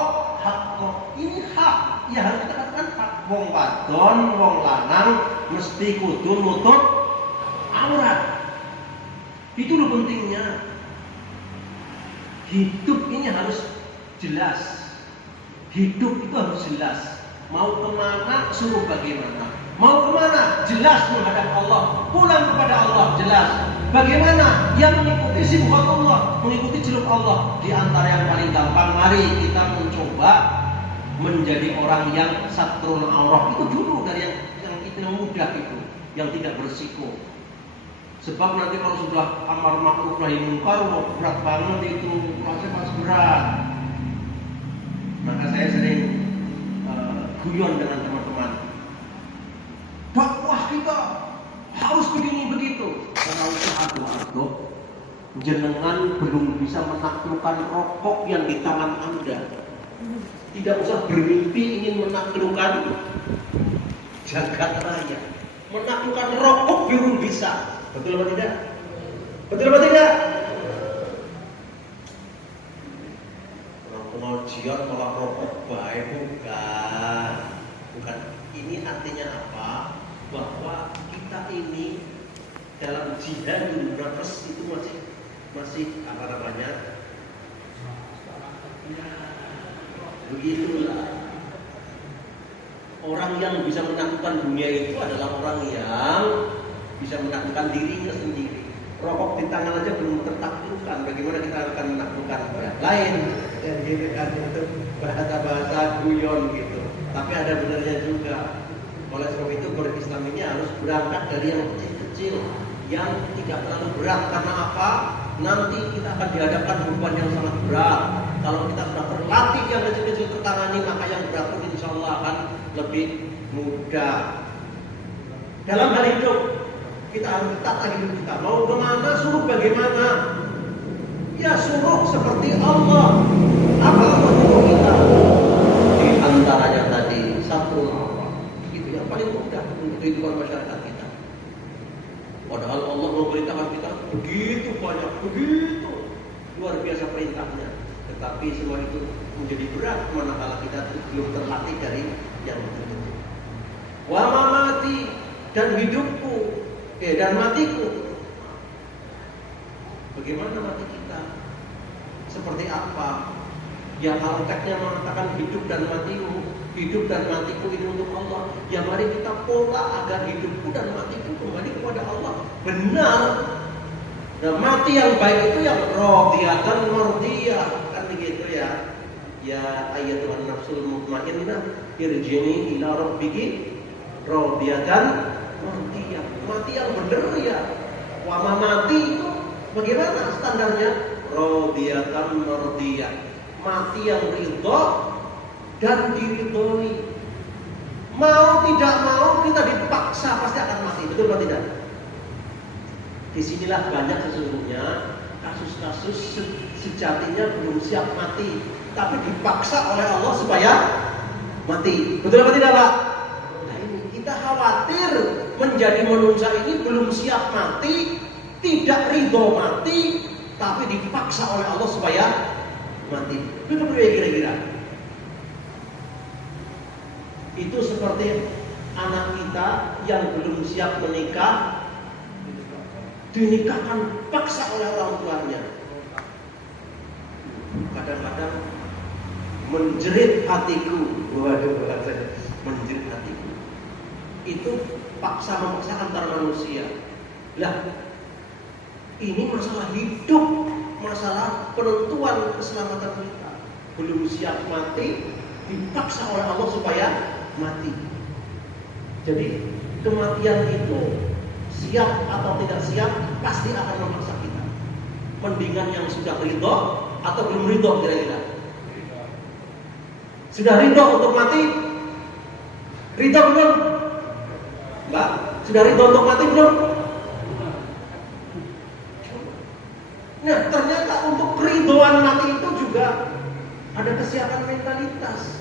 haqqo. Ini hak, ya harus kita katakan hak. Wong wadon, wong lanang mesti kudu nutup aurat. Itu loh pentingnya. Hidup ini harus jelas. Hidup itu harus jelas. Mau kemana, suruh bagaimana. Mau kemana? Jelas menghadap Allah. Pulang kepada Allah, jelas. Bagaimana? Yang mengikuti sibuk Allah, mengikuti celuk Allah. Di antara yang paling gampang, mari kita mencoba menjadi orang yang satrul aurah. Itu dulu dari yang mudah itu, yang tidak bersiko. Sebab nanti kalau sudah amar ma'ruf nahi munkar, berat banget itu, rasanya berat. Maka saya sering guyon dengan teman-teman. Dakwah kita harus begini begitu. Karena usah aduh-aduh, jenengan belum bisa menaklukkan rokok yang di tangan Anda. Tidak usah bermimpi ingin menaklukkan jagat raya. Menaklukkan rokok belum bisa. Betul atau tidak? Betul atau tidak? Orang pengajian wasiat malah rokok baik, bukan. Ini artinya apa? Bahwa kita ini dalam jihadul nafs itu masih apa namanya? Begitulah. Orang yang bisa menaklukkan dunia itu adalah orang yang bisa menaklukkan dirinya sendiri. Rokok di tangan aja belum tertaklukkan, bagaimana kita akan menaklukkan yang lain? Dan gitu kan, itu bahasa-bahasa guyon gitu. Tapi ada benarnya juga. Oleh sebab itu berislam ini harus berangkat dari yang kecil-kecil, yang tidak terlalu berat. Karena apa? Nanti kita akan dihadapkan beban yang sangat berat. Kalau kita sudah terlatih yang kecil-kecil tertangani, maka yang berat pun insya Allah akan lebih mudah. Dalam hal hidup kita harus tata hidup kita. Mau kemana, suruh bagaimana? Ya suruh seperti Allah. Apa Allah suruh kita? Di antaranya tadi satu Allah. Itu yang paling mudah untuk kehidupan masyarakat kita. Padahal Allah memberitakan kita begitu banyak, begitu luar biasa perintahnya. Tetapi semua itu menjadi berat manakala kita belum terlatih dari yang itu. Wa mamati, dan hidupku, dan matiku. Bagaimana mati kita? Seperti apa? Ya kalau teksnya mengatakan hidup dan matimu, hidup dan matiku ini untuk Allah. Ya mari kita pola agar hidupku dan matiku kembali kepada Allah. Benar. Nah mati yang baik itu yang radiyatan mardiyah, kan begitu ya. Ya ayatul nafsul mutmainnah irji'i ila rabbiki radiyatan mardiyah. Mati yang benar ya. Wama mati itu bagaimana standarnya? Radiyatan mardiyah. Mati yang ridho dan diridhoi. Mau tidak mau kita dipaksa pasti akan mati, betul atau tidak? Disinilah banyak sesungguhnya kasus-kasus sejatinya belum siap mati, tapi dipaksa oleh Allah supaya mati, betul atau tidak Pak? Nah ini kita khawatir menjadi manusia ini belum siap mati, tidak ridho mati, tapi dipaksa oleh Allah supaya mati. Itu kira-kira. Itu seperti anak kita yang belum siap menikah, dinikahkan paksa oleh orang tuanya. Kadang-kadang menjerit hatiku. Waduh, menjerit hatiku. Itu memaksa antar manusia. Lah, ini masalah hidup, masalah penentuan keselamatan kita. Belum siap mati, dipaksa oleh Allah supaya mati. Jadi kematian itu siap atau tidak siap pasti akan memaksa kita. Mendingan yang sudah ridho atau belum ridho kira-kira? Sudah ridho untuk mati? Ridho belum? Mbak, sudah ridho untuk mati belum? Nah ternyata untuk keridoan mati itu juga ada kesiapan mentalitas.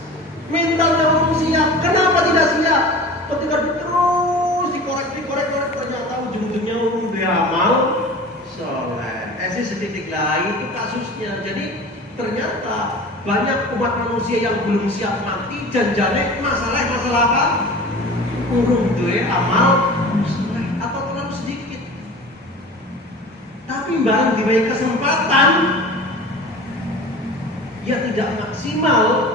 Mentalnya orang siap. Kenapa tidak siap? Ketika terus dikorek, ternyata ujung-ujungnya orang beramal soleh. Setitik lain itu kasusnya. Jadi ternyata banyak umat manusia yang belum siap mati. Janjane masalah apa? Urung duwe amal soleh atau terlalu sedikit. Tapi barang diberi kesempatan, ya tidak maksimal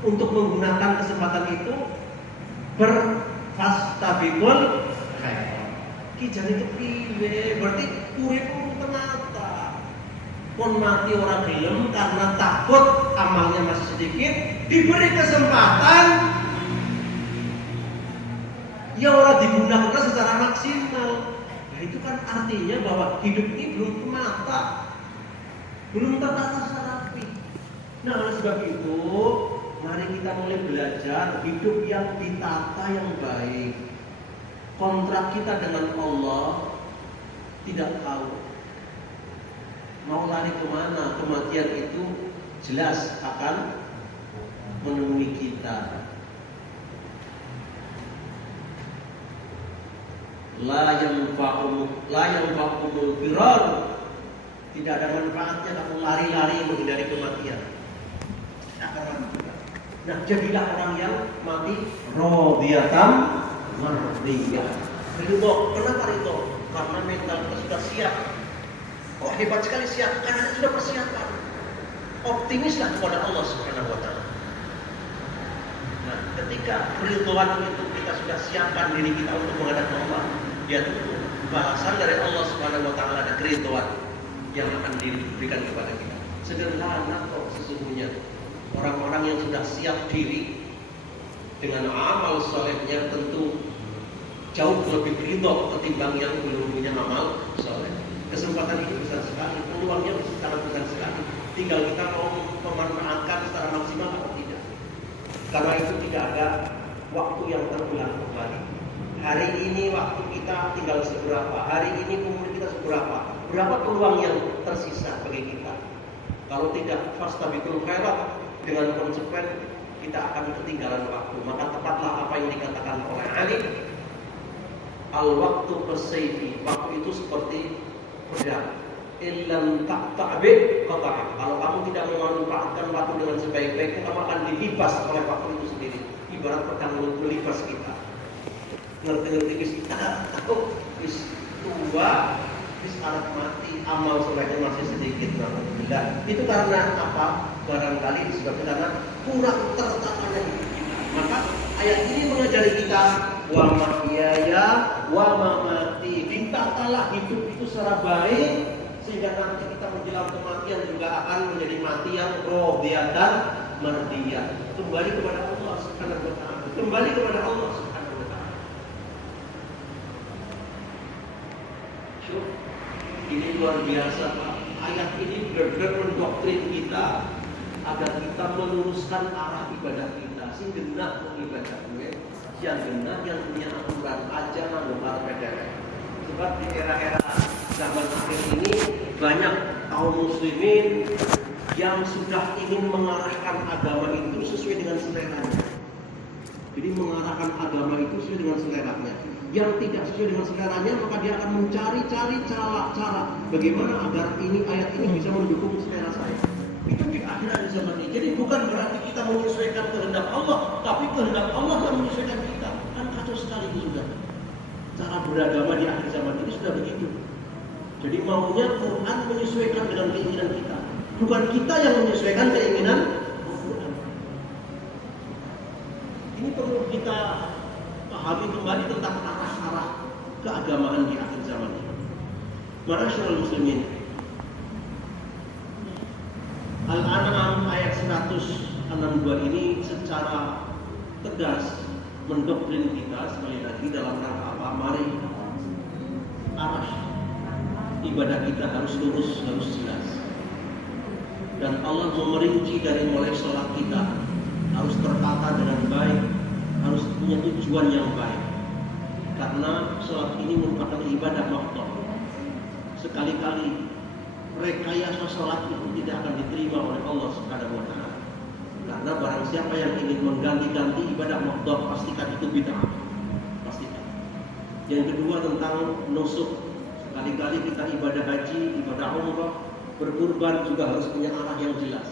untuk menggunakan kesempatan itu berfastabiqul khairat. Ki jane kepiye? Berarti uripmu tenata. Pun mati orang gelem karena takut amalnya masih sedikit, diberi kesempatan ya orang digunakan secara maksimal. Nah itu kan artinya bahwa hidup ini belum menata, belum tertata secara rapi. Nah oleh sebab itu mari kita mulai belajar hidup yang ditata yang baik. Kontrak kita dengan Allah tidak tahu mau lari kemana. Kematian itu jelas akan menemui kita. La yanfa'umul firar. Tidak ada manfaatnya kamu lari-lari menghindari kematian. akan mati juga. Nah, jadilah orang yang mati radiyatan mardiyah. Ridho. Kenapa ridho? Karena mental kita sudah siap. Oh, hebat sekali siap, karena kita sudah persiapan. Optimislah kepada Allah Subhanahu wa taala. Nah, ketika keridhaan itu kita sudah siapkan diri kita untuk menghadap Allah, ya tentu balasan dari Allah Subhanahu wa taala ada keridhaan yang akan diberikan kepada kita. Sederhana kok sesungguhnya. Orang-orang yang sudah siap diri dengan amal solehnya tentu jauh lebih ridho ketimbang yang belum punya amal soleh. Kesempatan ini besar sekali, peluangnya sangat besar sekali. Tinggal kita mau memanfaatkan secara maksimal atau tidak. Karena itu tidak ada waktu yang terulang kembali. Hari ini waktu kita tinggal seberapa, hari ini umur kita seberapa, berapa peluang yang tersisa bagi kita. Kalau tidak fastabiqul khairat, dengan konsekuen kita akan ketinggalan waktu. Maka tepatlah apa yang dikatakan oleh Ali, al-waktu kasayfi, waktu itu seperti pedang. Illam ta'tabi qata'ah. Kalau kamu tidak memanfaatkan waktu dengan sebaik-baiknya, kamu akan dilibas oleh waktu itu sendiri. Ibarat pedang melibas kita. Ngerti-ngerti kita tahu bis tua, bis alat mati, amal solehnya masih sedikit. Alhamdulillah. Itu karena apa? Barangkali disebabkan karena kurang tertapanya hidup kita. Maka ayat ini mengajari kita wa mahyaya wa mamati. Ditatalah hidup itu secara baik sehingga nanti kita menjelang kematian juga akan menjadi mati yang radiyatan mardiyah. Kembali kepada Allah Subhanahu wa taala. Kembali kepada Allah Subhanahu wa taala. Ini luar biasa, Pak. Ayat ini benar-benar mendoktrin kita agar kita meluruskan arah ibadah kita. Sing genah ibadah gue, yang genah yang punya aturan aja nanggung beda. Sebab di era-era zaman akhir ini banyak kaum muslimin yang sudah ingin mengarahkan agama itu sesuai dengan seleranya. Jadi mengarahkan agama itu sesuai dengan seleranya. Yang tidak sesuai dengan seleranya, maka dia akan mencari-cari cara bagaimana agar ini ayat ini bisa mendukung selera saya. Itu di akhir zaman ini. Jadi bukan berarti kita menyesuaikan kehendak Allah, tapi kehendak Allah yang menyesuaikan kita. Kan kacau sekali itu sudah. Cara beragama di akhir zaman ini sudah begitu. Jadi maunya Quran menyesuaikan dengan keinginan kita, bukan kita yang menyesuaikan keinginan Quran. Ini perlu kita pahami kembali tentang arah-arah keagamaan di akhir zaman ini. Ma'asyiral muslimin, Al-An'am ayat 162 ini secara tegas mendoktrin kita sekali lagi dalam rangka apa? Mari arah ibadah kita harus lurus, harus jelas. Dan Allah memerinci dari mulai sholat kita harus tertata dengan baik, harus punya tujuan yang baik. Karena sholat ini merupakan ibadah makhluk. Sekali-kali rekayasa sholat itu tidak akan diterima oleh Allah Subhanahu wa taala. Karena barang siapa yang ingin mengganti-ganti ibadah makhluk, pastikan itu bid'ah. Pastikan. Yang kedua tentang nusuk. Kali-kali kita ibadah haji, ibadah umrah, berkurban juga harus punya arah yang jelas.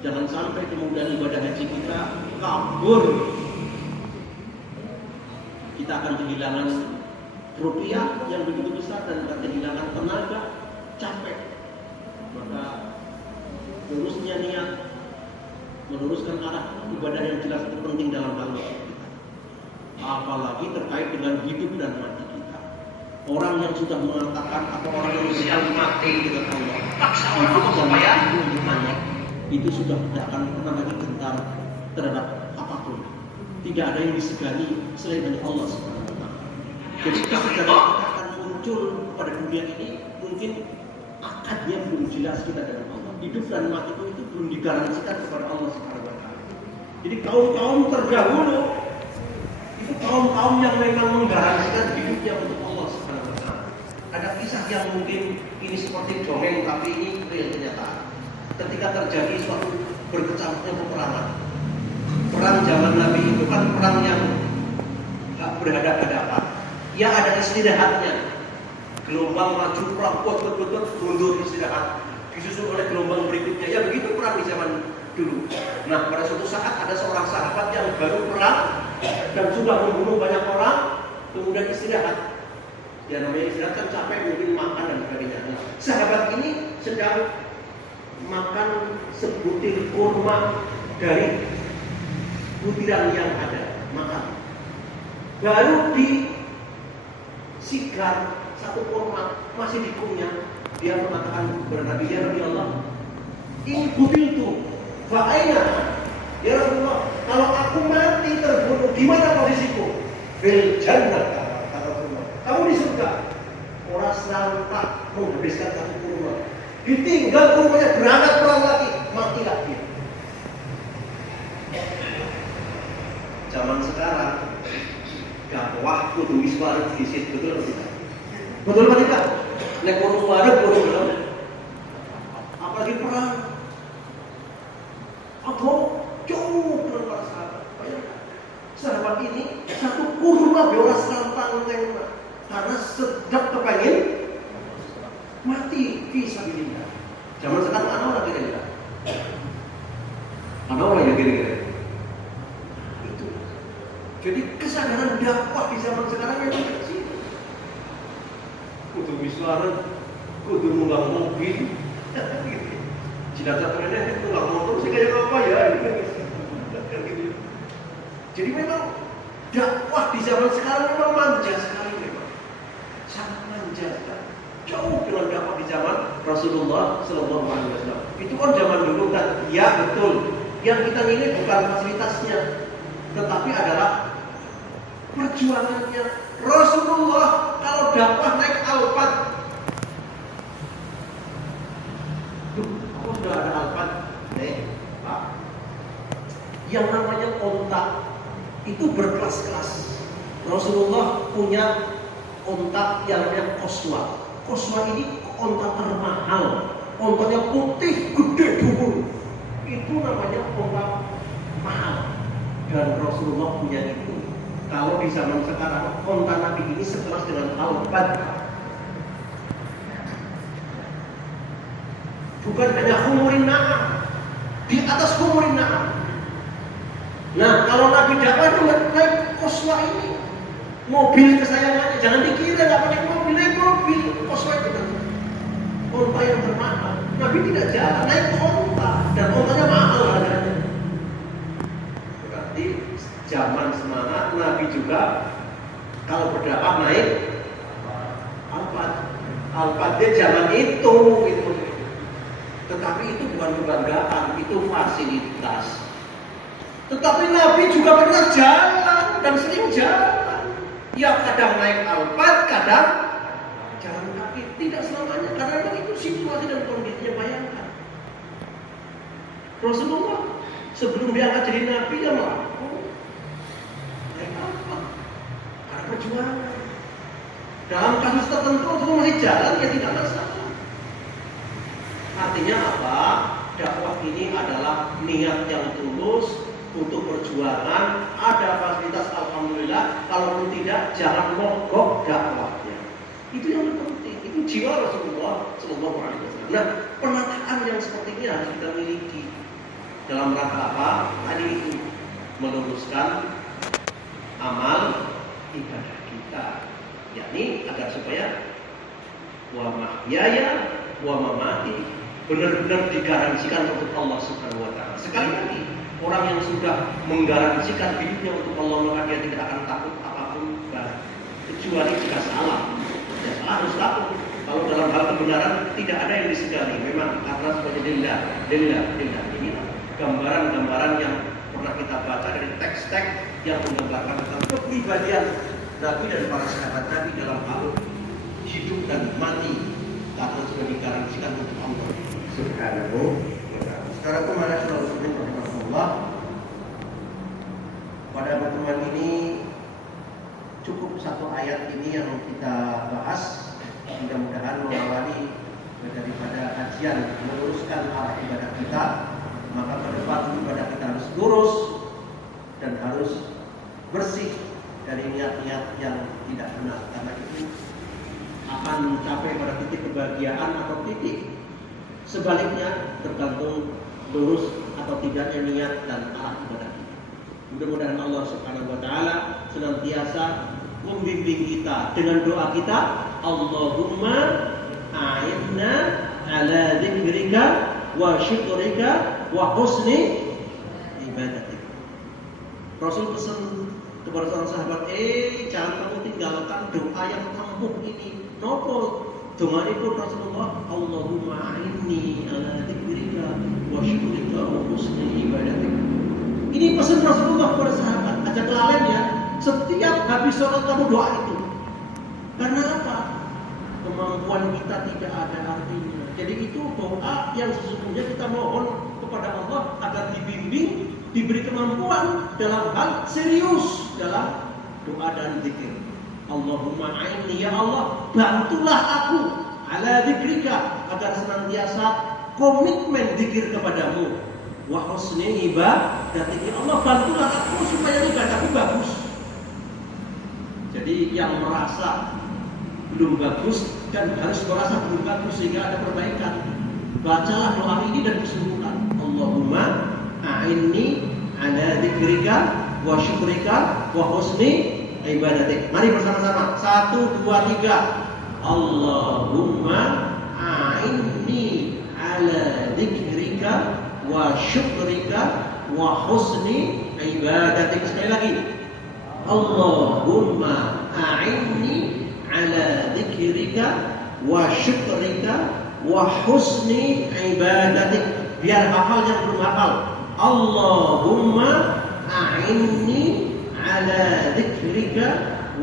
Jangan sampai kemudian ibadah haji kita kabur. Kita akan kehilangan rupiah yang begitu besar dan akan kehilangan tenaga, capek. Maka lurusnya niat, meluruskan arah ibadah yang jelas itu penting dalam hal kita. Apalagi terkait dengan hidup dan mati. Orang yang sudah mengatakan atau orang yang sedang mati dengan Allah, paksa orang supaya itu sudah tidak akan pernah lagi gentar terhadap apapun. Tidak ada yang disegani selain dari Allah Subhanahu wa taala. Jadi ketika kita akan muncul pada dunia ini, mungkin akadnya belum jelas kita dengan Allah. Hidup dan mati itu belum digaransikan kepada Allah Subhanahu wa taala. Jadi kaum-kaum terdahulu itu kaum-kaum yang memang menggaransikan hidupnya untuk Allah Subhanahu wa taala. Ada kisah yang mungkin ini seperti dongeng, tapi ini real kenyataan. Ketika terjadi suatu berkecamuknya peperangan, perang zaman Nabi itu kan perang yang gak berhadapan-hadapan. Ya ada istirahatnya. Gelombang maju, perang kuat, mundur istirahat. Disusul oleh gelombang berikutnya. Ya begitu perang di zaman dulu. Nah, pada suatu saat ada seorang sahabat yang baru perang dan sudah membunuh banyak orang, kemudian istirahat. Ya namanya istirahat kan capek, mungkin makan dan sebagainya. Nah, sahabat ini sedang makan sebutir kurma dari butiran yang ada, makan. Baru disigar satu kurma, masih dikunyah. Dia mengatakan kepada Nabi, ya Nabi Allah, ini butir itu, fa'aina, ya Rasulullah, kalau aku mati terbunuh, di mana posisiku? Fil jannah, kata Rasulullah. Kamu di surga. Orang serentak menghabiskan satu kurma. Ditinggal kurmanya, berangkat perang lagi, matilah dia. Zaman sekarang dakwah kudu wiswareg disit, betul tidak? Betul tidak? Nek kudu wiswareg kudu belum. Apalagi perang. Atau jauh dengan para sahabat. Bayangkan. Sahabat ini satu kurma beoras rantang tengah. Karena sedap kepengen mati fisabilillah. Zaman sekarang anak orang kira-kira. Anak orang yang kira-kira. Jadi kesadaran dakwah di zaman sekarang yang kecil. Kudu wiswareg, kudu nunggang mobil. Jenazah trennya nunggang motor, sih kayak apa ya? Jadi memang dakwah di zaman sekarang memang manja sekali memang. Sangat manja sekali. Jauh dengan dakwah di zaman Rasulullah Sallallahu Alaihi Wasallam. Itu kan zaman dulu kan, ya betul. Yang kita ini bukan fasilitasnya, tetapi adalah perjuangannya. Rasulullah kalau dakwah naik Alphard. Aku sudah ada Alphard, Pak. Yang namanya onta itu berkelas-kelas. Rasulullah punya onta yang namanya Qaswa. Qaswa ini onta termahal. Ontanya putih, gede dulu. Itu namanya onta mahal. Dan Rasulullah punya itu. Kalau di zaman sekarang onta Nabi ini sekelas dengan Alphard. Bukan hanya humurin na'am, di atas humurin na'am. Nah, kalau Nabi dakwah itu naik Qaswa ini, mobil kesayangannya, jangan dikira nggak pakai mobil, naik mobil. Qaswa itu kan onta yang termahal. Nabi tidak jalan, naik onta, dan ontanya mahal harganya. Berarti zaman semangat Nabi juga kalau berdakwah naik Alphard. Alphard dia zaman itu. Tetapi itu bukan kebanggaan, itu fasilitas. Tetapi Nabi juga pernah jalan dan sering jalan. Ya kadang naik Alphard, kadang jalan kaki. Tidak selamanya, karena itu situasi dan kondisinya. Bayangkan Rasulullah sebelum diangkat jadi Nabi dia melakukan naik Alphard karena perjuangan. Dalam kasus tertentu itu masih jalan, ya tidak masalah. Artinya apa? Dakwah ini adalah niat yang tulus untuk perjuangan. Ada fasilitas, alhamdulillah. Kalaupun tidak, jangan mogok dakwahnya. Itu yang penting. Itu jiwa Rasulullah Sallallahu Alaihi Wasallam. Nah, penataan yang seperti ini harus kita miliki. Dalam rangka apa? Tadi itu meluruskan amal ibadah kita, yakni agar supaya wa mahyaya wa mamati benar-benar digaransikan untuk Allah Subhanahu wa taala. Sekali lagi, orang yang sudah menggaransikan hidupnya untuk Allah, maka dia tidak akan takut apapun, kecuali jika salah. Ya, salah harus takut. Kalau dalam hal kebenaran tidak ada yang disegani, memang karena sebagai lillah. Ini gambaran-gambaran yang pernah kita baca dari teks-teks yang menggambarkan tentang kepribadian Nabi dan para sahabat Nabi dalam hal hidup dan mati karena sudah digaransikan untuk Allah Subhanahu wa ta'ala. Sekarang kemana Rasulullah? Pada pertemuan ini cukup satu ayat ini yang kita bahas. Mudah-mudahan mengawali daripada kajian meluruskan arah ibadah kita. Maka ke depan ibadah kita harus lurus dan harus bersih dari niat-niat yang tidak benar. Karena itu akan mencapai pada titik kebahagiaan atau titik sebaliknya tergantung lurus atau tidaknya niat dan alat ibadah kita. Mudah-mudahan Allah Subhanahu wa taala senantiasa membimbing kita dengan doa kita, Allahumma a'inna ala dzikrika wa syukrika wa husni ibadatik. Rasul pesan kepada seorang sahabat, jangan kamu tinggalkan doa yang ampuh ini. Nopo doa itu Rasulullah, Allahumma a'inni ala dzikrika wa syukrika wa husni ibadatik. Ini pesan Rasulullah kepada sahabat. Aja kelalen ya, setiap habis sholat kamu doa itu. Karena apa? Kemampuan kita tidak ada artinya. Jadi itu doa yang sesungguhnya kita mohon kepada Allah agar dibimbing, diberi kemampuan dalam hal serius dalam doa dan zikir. Allahumma a'inni, ya Allah, bantulah aku ala dzikrika, agar senantiasa komitmen zikir kepadamu. Wa husni ibadatik, ya Allah, bantulah aku supaya ibadahku bagus. Jadi yang merasa belum bagus dan harus merasa belum bagus sehingga ada perbaikan, bacalah doa ini dan kesimpulan, Allahumma a'inni ala dzikrika wa syukrika wa husni ibadatik. Mari bersama-sama. 1, 2, 3. Allahumma a'inni ala dzikrika wa syukrika wa husni ibadatik. Sekali lagi. Allahumma a'inni ala dzikrika wa syukrika wa husni ibadatik. Biar hafal yang belum hafal. Allahumma a'inni ala dzikrika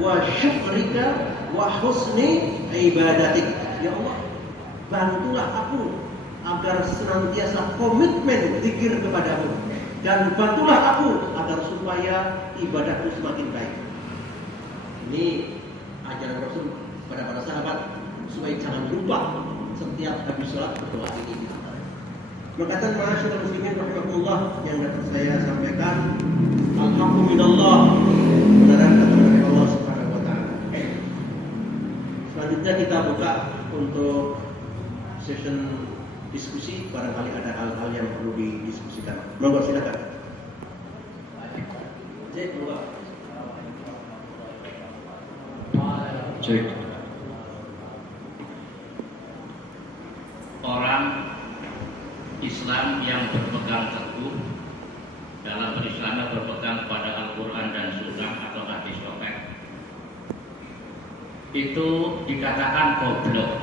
wa syukrika wa husni ibadatik. Ya Allah, bantulah aku agar senantiasa komitmen zikir kepadamu, dan bantulah aku agar supaya ibadahku semakin baik. Ini ajaran Rasul kepada para sahabat supaya jangan lupa setiap habis sholat berdoa ini. Berkatan ma'asyiral muslimin rahimakumullah, yang dapat saya sampaikan, alhamdulillah, benaran kata dari Allah Subhanahu wa taala. Selanjutnya kita buka untuk session diskusi, barangkali ada hal-hal yang perlu didiskusikan. Monggo silakan. Cek. Orang Islam yang berpegang teguh dalam berislaman, berpegang pada Al-Quran dan Sunnah atau hadis sahih, itu dikatakan goblok.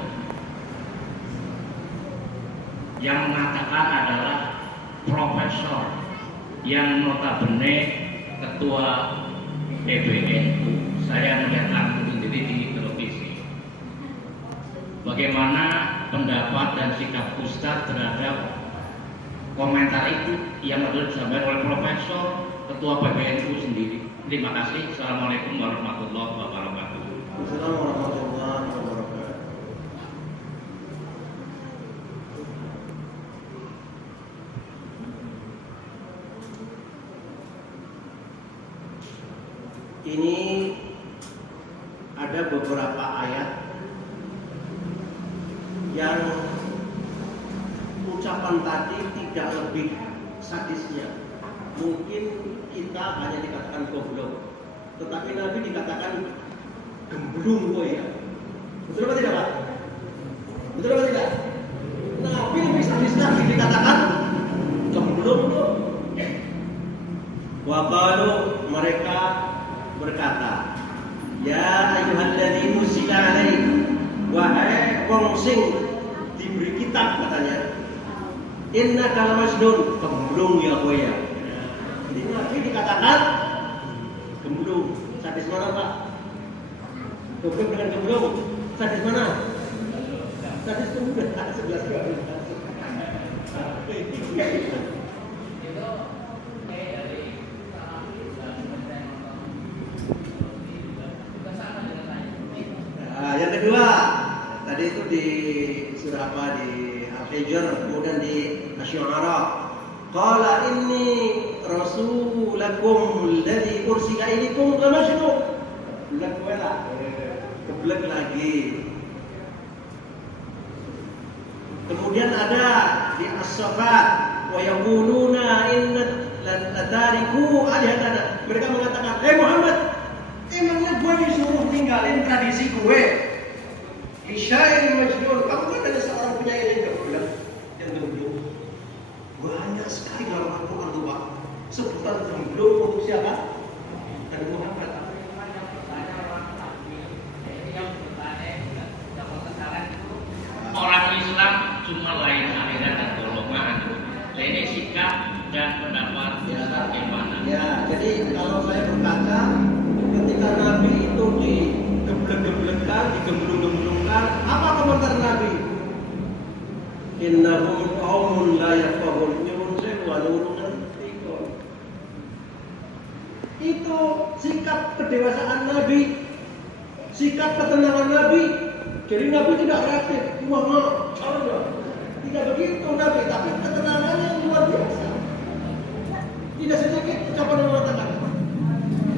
Yang mengatakan adalah profesor yang notabene ketua PBNU. Saya melihat langsung sendiri di televisi. Bagaimana pendapat dan sikap Ustaz terhadap komentar itu yang adalah disampaikan oleh profesor ketua PBNU sendiri. Terima kasih. Assalamualaikum warahmatullahi wabarakatuh. Assalamualaikum warahmatullahi wabarakatuh. Ini ada beberapa ayat yang ucapan tadi tidak lebih sadisnya. Mungkin kita hanya dikatakan goblok, tetapi Nabi dikatakan gemblung ya. Betul apa tidak, Pak? Betul apa tidak? Nabi lebih sadis lagi dikatakan gemblung tuh. Wa qalu, mereka berkata, ya ayyuhalladzina nuzila alaihi, wahai wong sing diberi kitab, katanya, innaka lamasnun, gemblung ya kowe ya. Jadi Nabi dikatakan gemblung. Sadis mana, Pak? Goblok dengan gemblung, sadis mana? Sadis itu udah 11 kali. Yang kedua, tadi itu di surah apa, di Al-Hijr, kemudian di Asy-Syu'ara. Qala inni rasulakum alladzi ursila ilaikum lamasnun. Bulan kuela. Keblek lagi. Kemudian ada di As-Saffat wa yaquluna inna latariku alihatana. Mereka mengatakan, Muhammad, emangnya gue disuruh ninggalin tradisi gue? Isyair majnun, kamu kan ada seorang penyair yang gembleng, banyak sekali dalam Al-Quran tuh Pak. Sebutan gemblung untuk siapa? Dan Muhammad. Orang Islam cuma lain aliran dan golongan. Ini sikap dan pendapat bagaimana? Ya, jadi kalau saya berkata, ketika Nabi itu digembleng-gemblengkan, digemblung-gemblungkan, apa komentar Nabi? Innahum qaumun la yafqahun. Nyuwun sewu alurungan itu sikap kedewasaan Nabi, sikap ketenangan Nabi. Jadi Nabi tidak reaktif, tidak begitu Nabi, tapi ketenangannya yang luar biasa. Tidak sedikit ucapan yang mengatakan,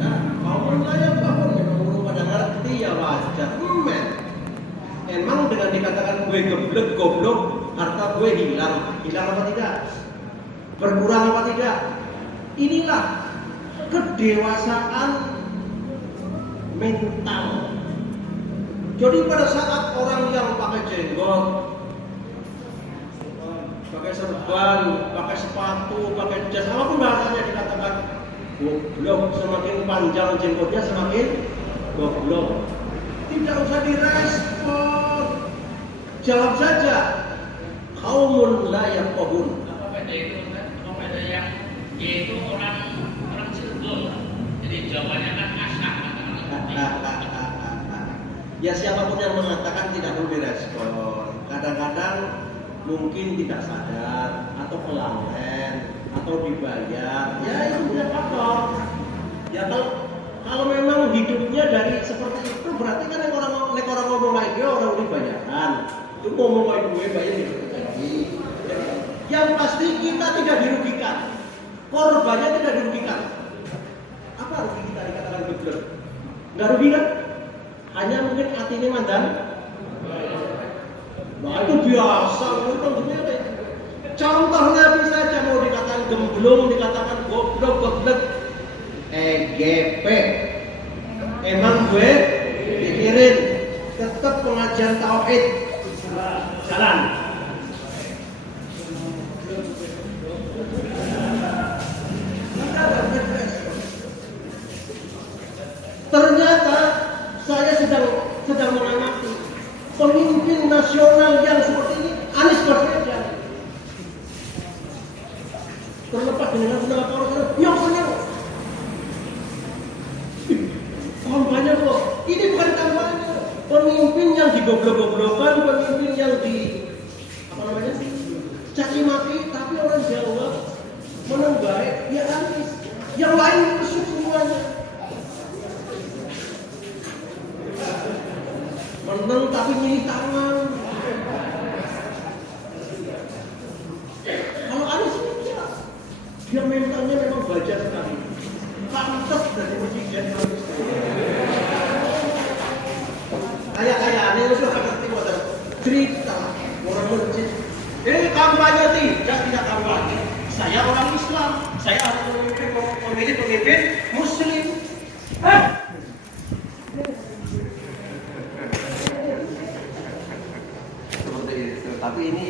ya, qaumun la yafqahun, memang pada ngerti ya wajar. Emang dengan dikatakan gue geblek, goblok, harta gue hilang apa tidak? Berkurang apa tidak? Inilah kedewasaan mental. Jadi pada saat orang yang pakai jenggot, pakai serban, pakai sepatu, pakai jas, apapun bahasanya dikatakan goblok, semakin panjang jenggotnya semakin goblok. Tidak usah direspon, jawab saja. Qaumun la yafqahun. Apa beda itu? Apa beda yang itu orang Cirebon? Jadi jawabannya kan kasar. Ya siapapun yang mengatakan tidak perlu direspon. Kadang-kadang mungkin tidak sadar atau pelanggan atau dibayar. Ya itu punya faktor. Ya kalau memang hidupnya dari seperti itu, berarti kan yang orang ngomong kayak dia orang dibayarkan. Itu ngomong kayak gue bayar gitu. Yang pasti kita tidak dirugikan, korbannya tidak dirugikan. Apa rugi kita dikatakan geblek? Nggak rugi kan? Hanya mungkin hatinya mandan. Nah itu biasa, itu gimana? Contoh Nabi saja mau dikatakan gemblung, dikatakan goblok, goblok, EGP. Emang gue pikirin, tetap pengajian tauhid jalan. Ternyata saya sedang mengamati pemimpin nasional yang seperti ini, Anies Baswedan. Terlepas dengan segala poros, yang senang. Kampanye kok, ini bukan kampanye. Pemimpin yang digoblok-goblokan, pemimpin yang caci maki, tapi orang Jawa menang baik, ya Anies. Yang lain mesuk semuanya. Menang tapi milih tangan. Kalau Anies ini dia mentalnya memang baja sekali. Pantas dari presiden. Kayak aneh itu ngerti buatan cerita orang masjid. Kampanye tidak kampanye. Saya orang Islam, saya harus memilih pemimpin Muslim. Seperti itu. Tapi ini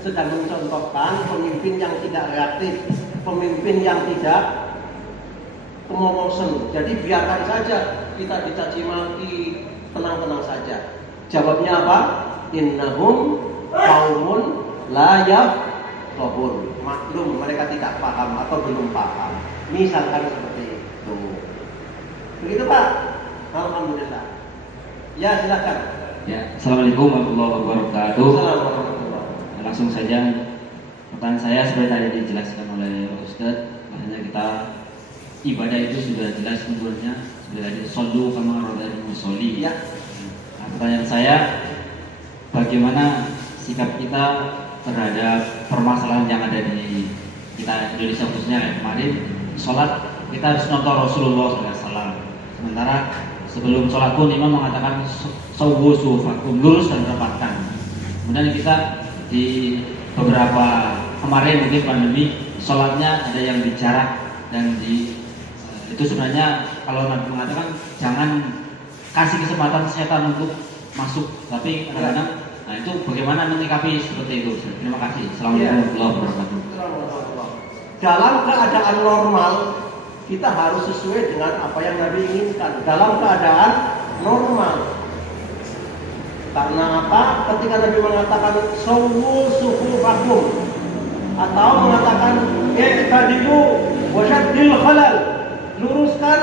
sedang mencontohkan pemimpin yang tidak reaktif, pemimpin yang tidak emotion. Jadi biarkan saja kita dicaci maki, tenang-tenang saja. Jawabnya apa? Innahum qaumun la yafqahun. Maklum mereka tidak paham atau belum paham. Misalkan seperti itu. Begitu Pak? Alhamdulillah. Ya silakan. Ya, Assalamualaikum warahmatullahi wabarakatuh. Assalamualaikum. Langsung saja pertanyaan saya seperti tadi dijelaskan oleh Pak Ustadz. Makanya kita ibadah itu sudah jelas sumbernya, sudah ada shollu kama ra'aytumuni musolli. Ya. Nah, pertanyaan saya, bagaimana sikap kita terhadap permasalahan yang ada di kita Indonesia khususnya kayak kemarin sholat kita harus nonton Rasulullah SAW. Sementara sebelum sholat pun imam mengatakan sawwu sufakum, lurus dan rapatkan. Kemudian kita di beberapa kemarin mungkin pandemi sholatnya ada yang di jarak dan itu sebenarnya kalau Nabi mengatakan jangan kasih kesempatan setan untuk masuk, tapi kadang-kadang nah itu bagaimana menyikapi seperti itu? Terima kasih. Assalamualaikum warahmatullahi wabarakatuh. Dalam keadaan normal kita harus sesuai dengan apa yang Nabi inginkan. Dalam keadaan normal. Karena apa? Ketika Nabi mengatakan sawwu sufufakum atau mengatakan i'tadilu wasyaddil khalal, luruskan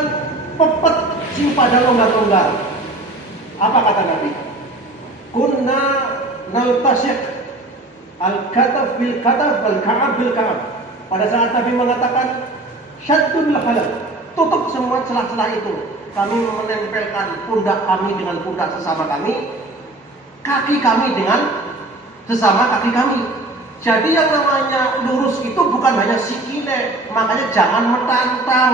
pepet sing pada longgar-longgar. Apa kata Nabi? Kunna naltashiq al-kataf bil kataf wal ka'ab bil ka'ab. Pada saat Nabi mengatakan syaddul khalal, tutup semua celah-celah itu. Kami menempelkan pundak kami dengan pundak sesama kami, kaki kami dengan sesama kaki kami. Jadi yang namanya lurus itu bukan hanya sikile, makanya jangan metantang.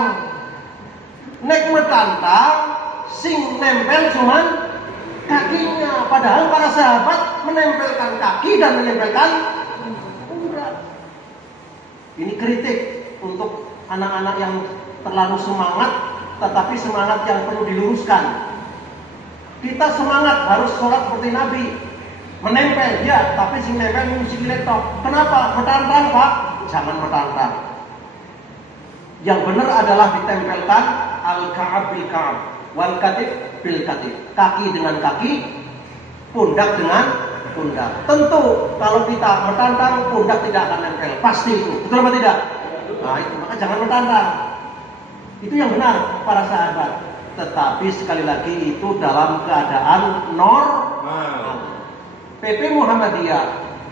Nek metantang, sing nempel cuman kakinya. Padahal para sahabat menempelkan kaki dan menempelkan pundak. Ini kritik untuk anak-anak yang terlalu semangat, tetapi semangat yang perlu diluruskan. Kita semangat harus sholat seperti Nabi, menempel ya, tapi sing nempel musik letok. Kenapa? Metantang Pak? Jangan metantang. Yang benar adalah ditempelkan al-ka'ab bil ka'ab, wal katif bil katif. Kaki dengan kaki, pundak dengan pundak. Tentu kalau kita metantang, pundak tidak akan nempel, pasti itu. Betul apa tidak? Nah itu, maka jangan metantang. Itu yang benar para sahabat. Tetapi sekali lagi itu dalam keadaan normal. PP Muhammadiyah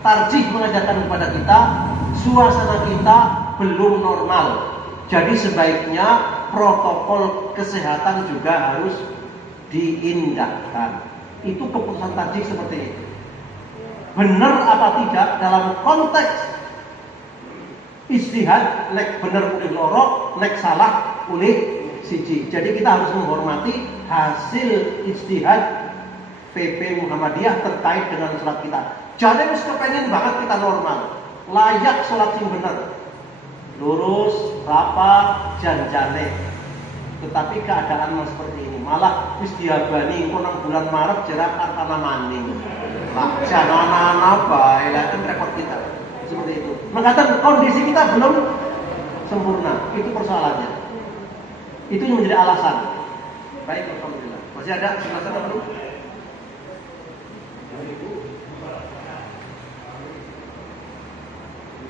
tarjih mengajarkan kepada kita, suasana kita belum normal. Jadi sebaiknya protokol kesehatan juga harus diindahkan. Itu keputusan tarjih seperti itu. Benar apa tidak dalam konteks ijtihad, nek bener ulih loro, nek salah ulih siji. Jadi kita harus menghormati hasil ijtihad PP Muhammadiyah terkait dengan sholat kita. Jadi harus kepengen banget kita normal, layak sholat sing bener, lurus, rapat, janjane. Tetapi keadaan seperti ini malah wis diabani nang bulan Maret jerak karena maning. Lah jangan bae lah itu rekor kita. Seperti itu. Mengatakan kondisi kita belum sempurna, itu persoalannya. Itu yang menjadi alasan. Baik, alhamdulillah. Masih ada silakan belum?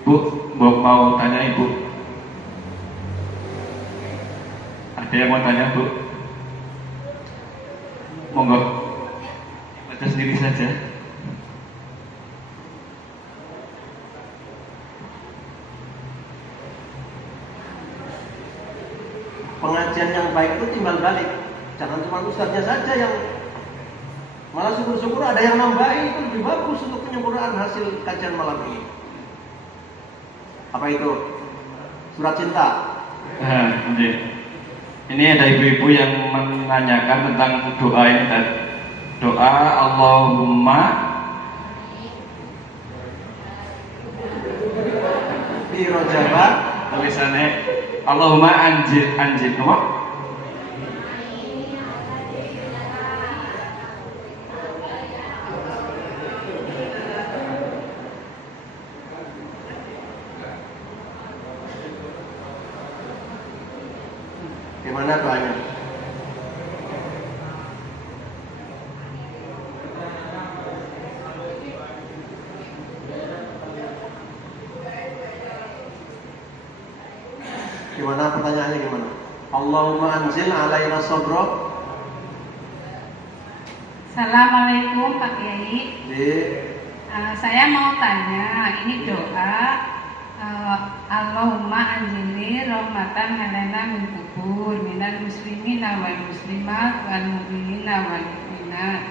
Bu, mau tanya Ibu. Ada yang mau tanya, Bu? Monggo. Baca sendiri saja. Pengajian yang baik itu timbal balik. Jangan cuma ustaznya saja yang malah syukur-syukur ada yang nambahin, itu lebih bagus untuk penyempurnaan hasil kajian malam ini. Apa itu? Surat cinta. Ini ada ibu-ibu yang menanyakan tentang doa ini. Doa Allahumma Birojaba. Tulisannya Allahumma anjir no? Gimana doanya? Gimana pertanyaannya gimana? Allahumma anzil alaina sabra. Assalamualaikum Pak Kiai. Saya mau tanya, ini doa Allahumma anzilni rahmatan halana min kubur minal muslimina wal muslimat wal mu'minina wal mu'minat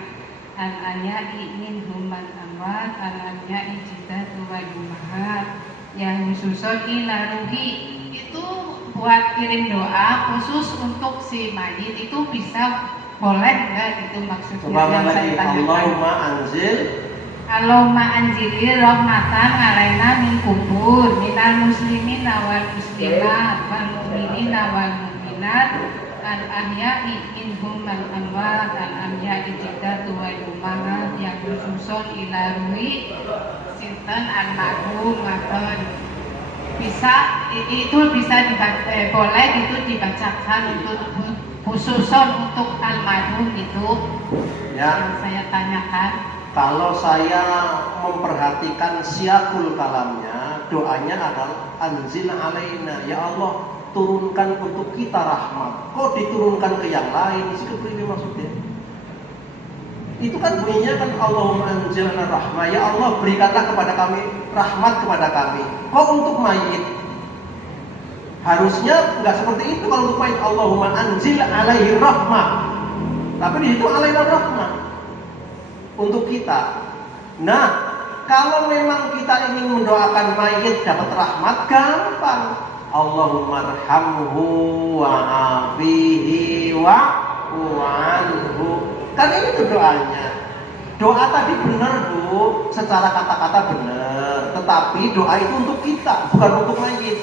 al ahya'i minhum wal amwat al ahya'i jidatu wal ummahat yang khususon ila ruhi. Itu buat kirim doa khusus untuk si mayit, itu bisa boleh enggak gitu maksudnya? Coba yang saya tanyakan. Allahumma anzil Allahumma anzili rahmatan alaina min kubur minal muslimin wal muslimat wal mu'minin wal mu'minat al ahya'i minhum wal amwat al amya'i jiddatu wal umahat yang khususon ila ruhi sinten al-ma'hum maton. Bisa itu bisa boleh itu dibacakan untuk khususon untuk almarhum itu Ya. yang saya tanyakan. Kalau saya memperhatikan siakul kalamnya, doanya adalah anzil alaina, ya Allah turunkan untuk kita rahmat. Kok diturunkan ke yang lain? Seperti ini maksudnya. Itu kan bunyinya kan Allahumma anzilna rahmah, ya Allah berikanlah kepada kami rahmat kepada kami. Kok untuk mayit? Harusnya nggak seperti itu kalau untuk mayit. Allahumma anzil alaihi rahmah. Tapi di situ alaina rahmah untuk kita. Nah, kalau memang kita ingin mendoakan mayit dapat rahmat, gampang. Allahumma arhamhu wa'afihi wa'anhu. Kan ini tuh doanya. Doa tadi benar Bu, secara kata-kata benar. Tetapi doa itu untuk kita, bukan untuk mayit.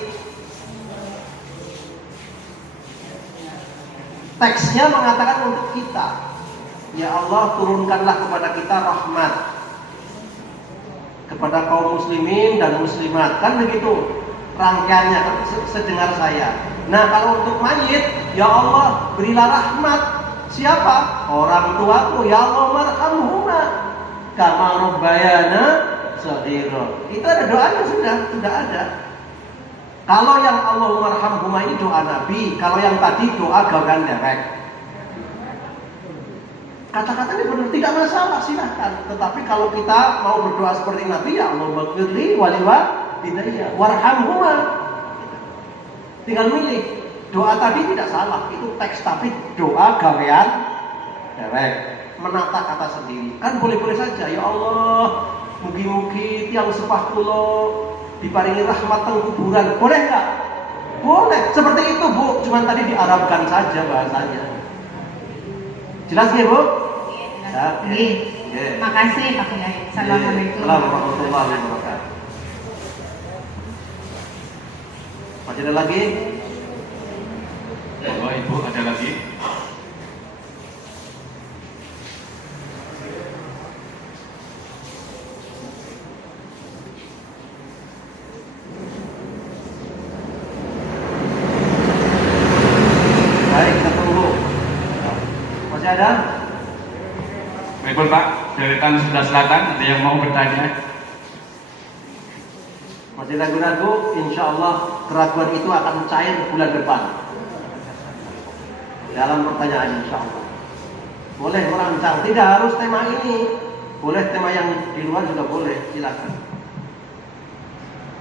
Teksnya mengatakan untuk kita. Ya Allah turunkanlah kepada kita rahmat, kepada kaum muslimin dan muslimat. Kan begitu rangkaiannya sedengar saya. Nah kalau untuk mayit, ya Allah berilah rahmat. Siapa? Orang tuaku. Ya Allah marhamhuma kama rabbayana shaghira. Itu ada doanya, sudah ada. Kalau yang Allahumma arhamhuma ini doa Nabi, kalau yang tadi doa gawaran derek. Kata-katanya benar, tidak masalah, silahkan. Tetapi kalau kita mau berdoa seperti Nabi, ya Allah maghfirli waliwalidayya warhamhuma. Tinggal milih. Doa tadi tidak salah, itu teks, tapi doa gawean derek, menata kata sendiri. Kan boleh-boleh saja. Ya Allah, mugi-mugi tiang sepah kula diparingi rahmat teng kuburan. Boleh enggak? Boleh. Seperti itu, Bu. Cuman tadi diarabkan saja bahasanya. Jelas ya, Bu? Iya. Oke. Terima kasih Pak Kiai. Assalamualaikum warahmatullahi wabarakatuh. Masih ada lagi? Oh, Ibu ada lagi? Baik, kita tunggu. Masih ada? Baik Pak, deretan sebelah selatan ada yang mau bertanya? Masih ragu-ragu? Insya Allah keraguan itu akan cair bulan depan. Dalam pertanyaan insya Allah. Boleh merancang, tidak harus tema ini. Boleh tema yang di luar juga boleh, silakan.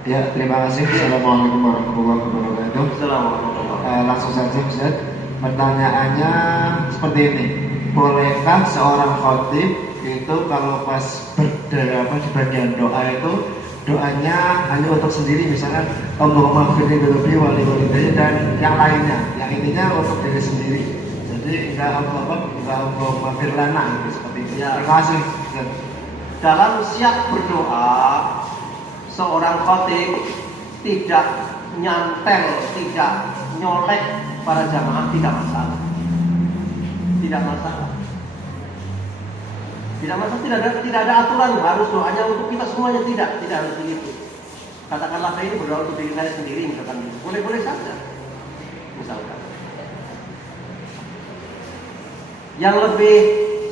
Ya, terima kasih. Assalamualaikum warahmatullahi wabarakatuh. Assalamualaikum. Langsung saja Ustaz. Pertanyaannya seperti ini. Bolehkah seorang khotib itu kalau pas di bagian doa itu doanya hanya untuk sendiri, misalnya Allahumma firli dhunubi wali walidayya dan yang lainnya, yang intinya untuk diri sendiri. Jadi enggak Allahumma firlana gitu, seperti itu. Ya. Terima kasih. Dalam siap berdoa, seorang khotib tidak nyantel, tidak nyolek para jamaah, tidak masalah. Tidak masalah. Tidak masalah, tidak ada aturan harus doanya untuk kita semuanya, tidak harus begitu. Katakanlah saya ini berdoa untuk diri saya sendiri, misalkan gitu. Boleh-boleh saja. Misalkan. Yang lebih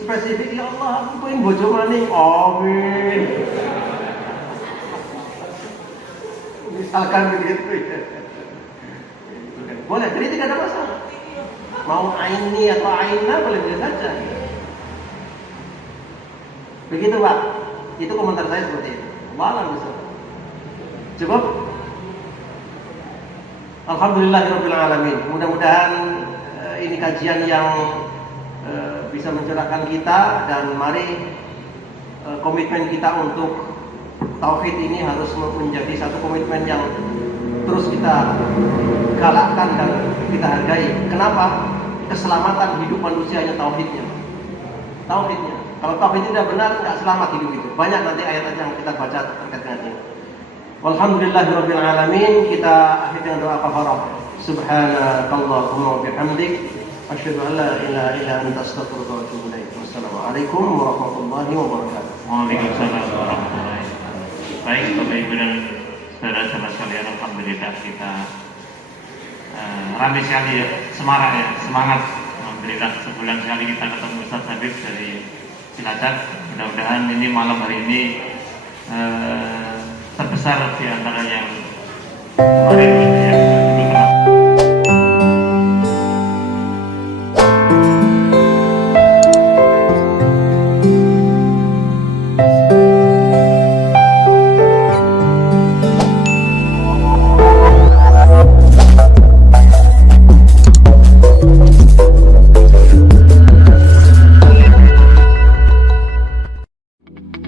spesifik, ya Allah, aku pengen bojo maning. Amin. Misalkan begitu ya. Boleh, jadi tidak ada masalah. Mau aini atau aina boleh-boleh saja. Begitu Pak. Itu komentar saya seperti itu. Walau bisa. Cukup. Alhamdulillahirabbil alamin. Mudah-mudahan ini kajian yang bisa mencerahkan kita, dan mari komitmen kita untuk tauhid ini harus menjadi satu komitmen yang terus kita galakkan dan kita hargai. Kenapa? Keselamatan hidup manusia hanya tauhidnya. Tauhidnya. Kalau tauhid tidak benar, nggak selamat hidup itu. Banyak nanti ayat-ayat yang kita baca terkait dengan ini. Walhamdulillahirabbil alamin. Kita akhiri dengan doa kafarah. Subhanakallahumma wa bihamdik, asyhadu an la ilaha illa anta, astaghfiruka wa atubu ilaik. Wassalamualaikum warahmatullahi wabarakatuh. Waalaikumsalam warahmatullahi wabarakatuh. Baik, Bapak Ibu dan saudara-saudara sekalian, alhamdulillah kita ramai sekali ya, semarak ya, semangat. Alhamdulillah sebulan sekali kita ketemu Ustaz Habib dari Cilacap. Mudah-mudahan ini malam hari ini terbesar di antara yang kemarin ya.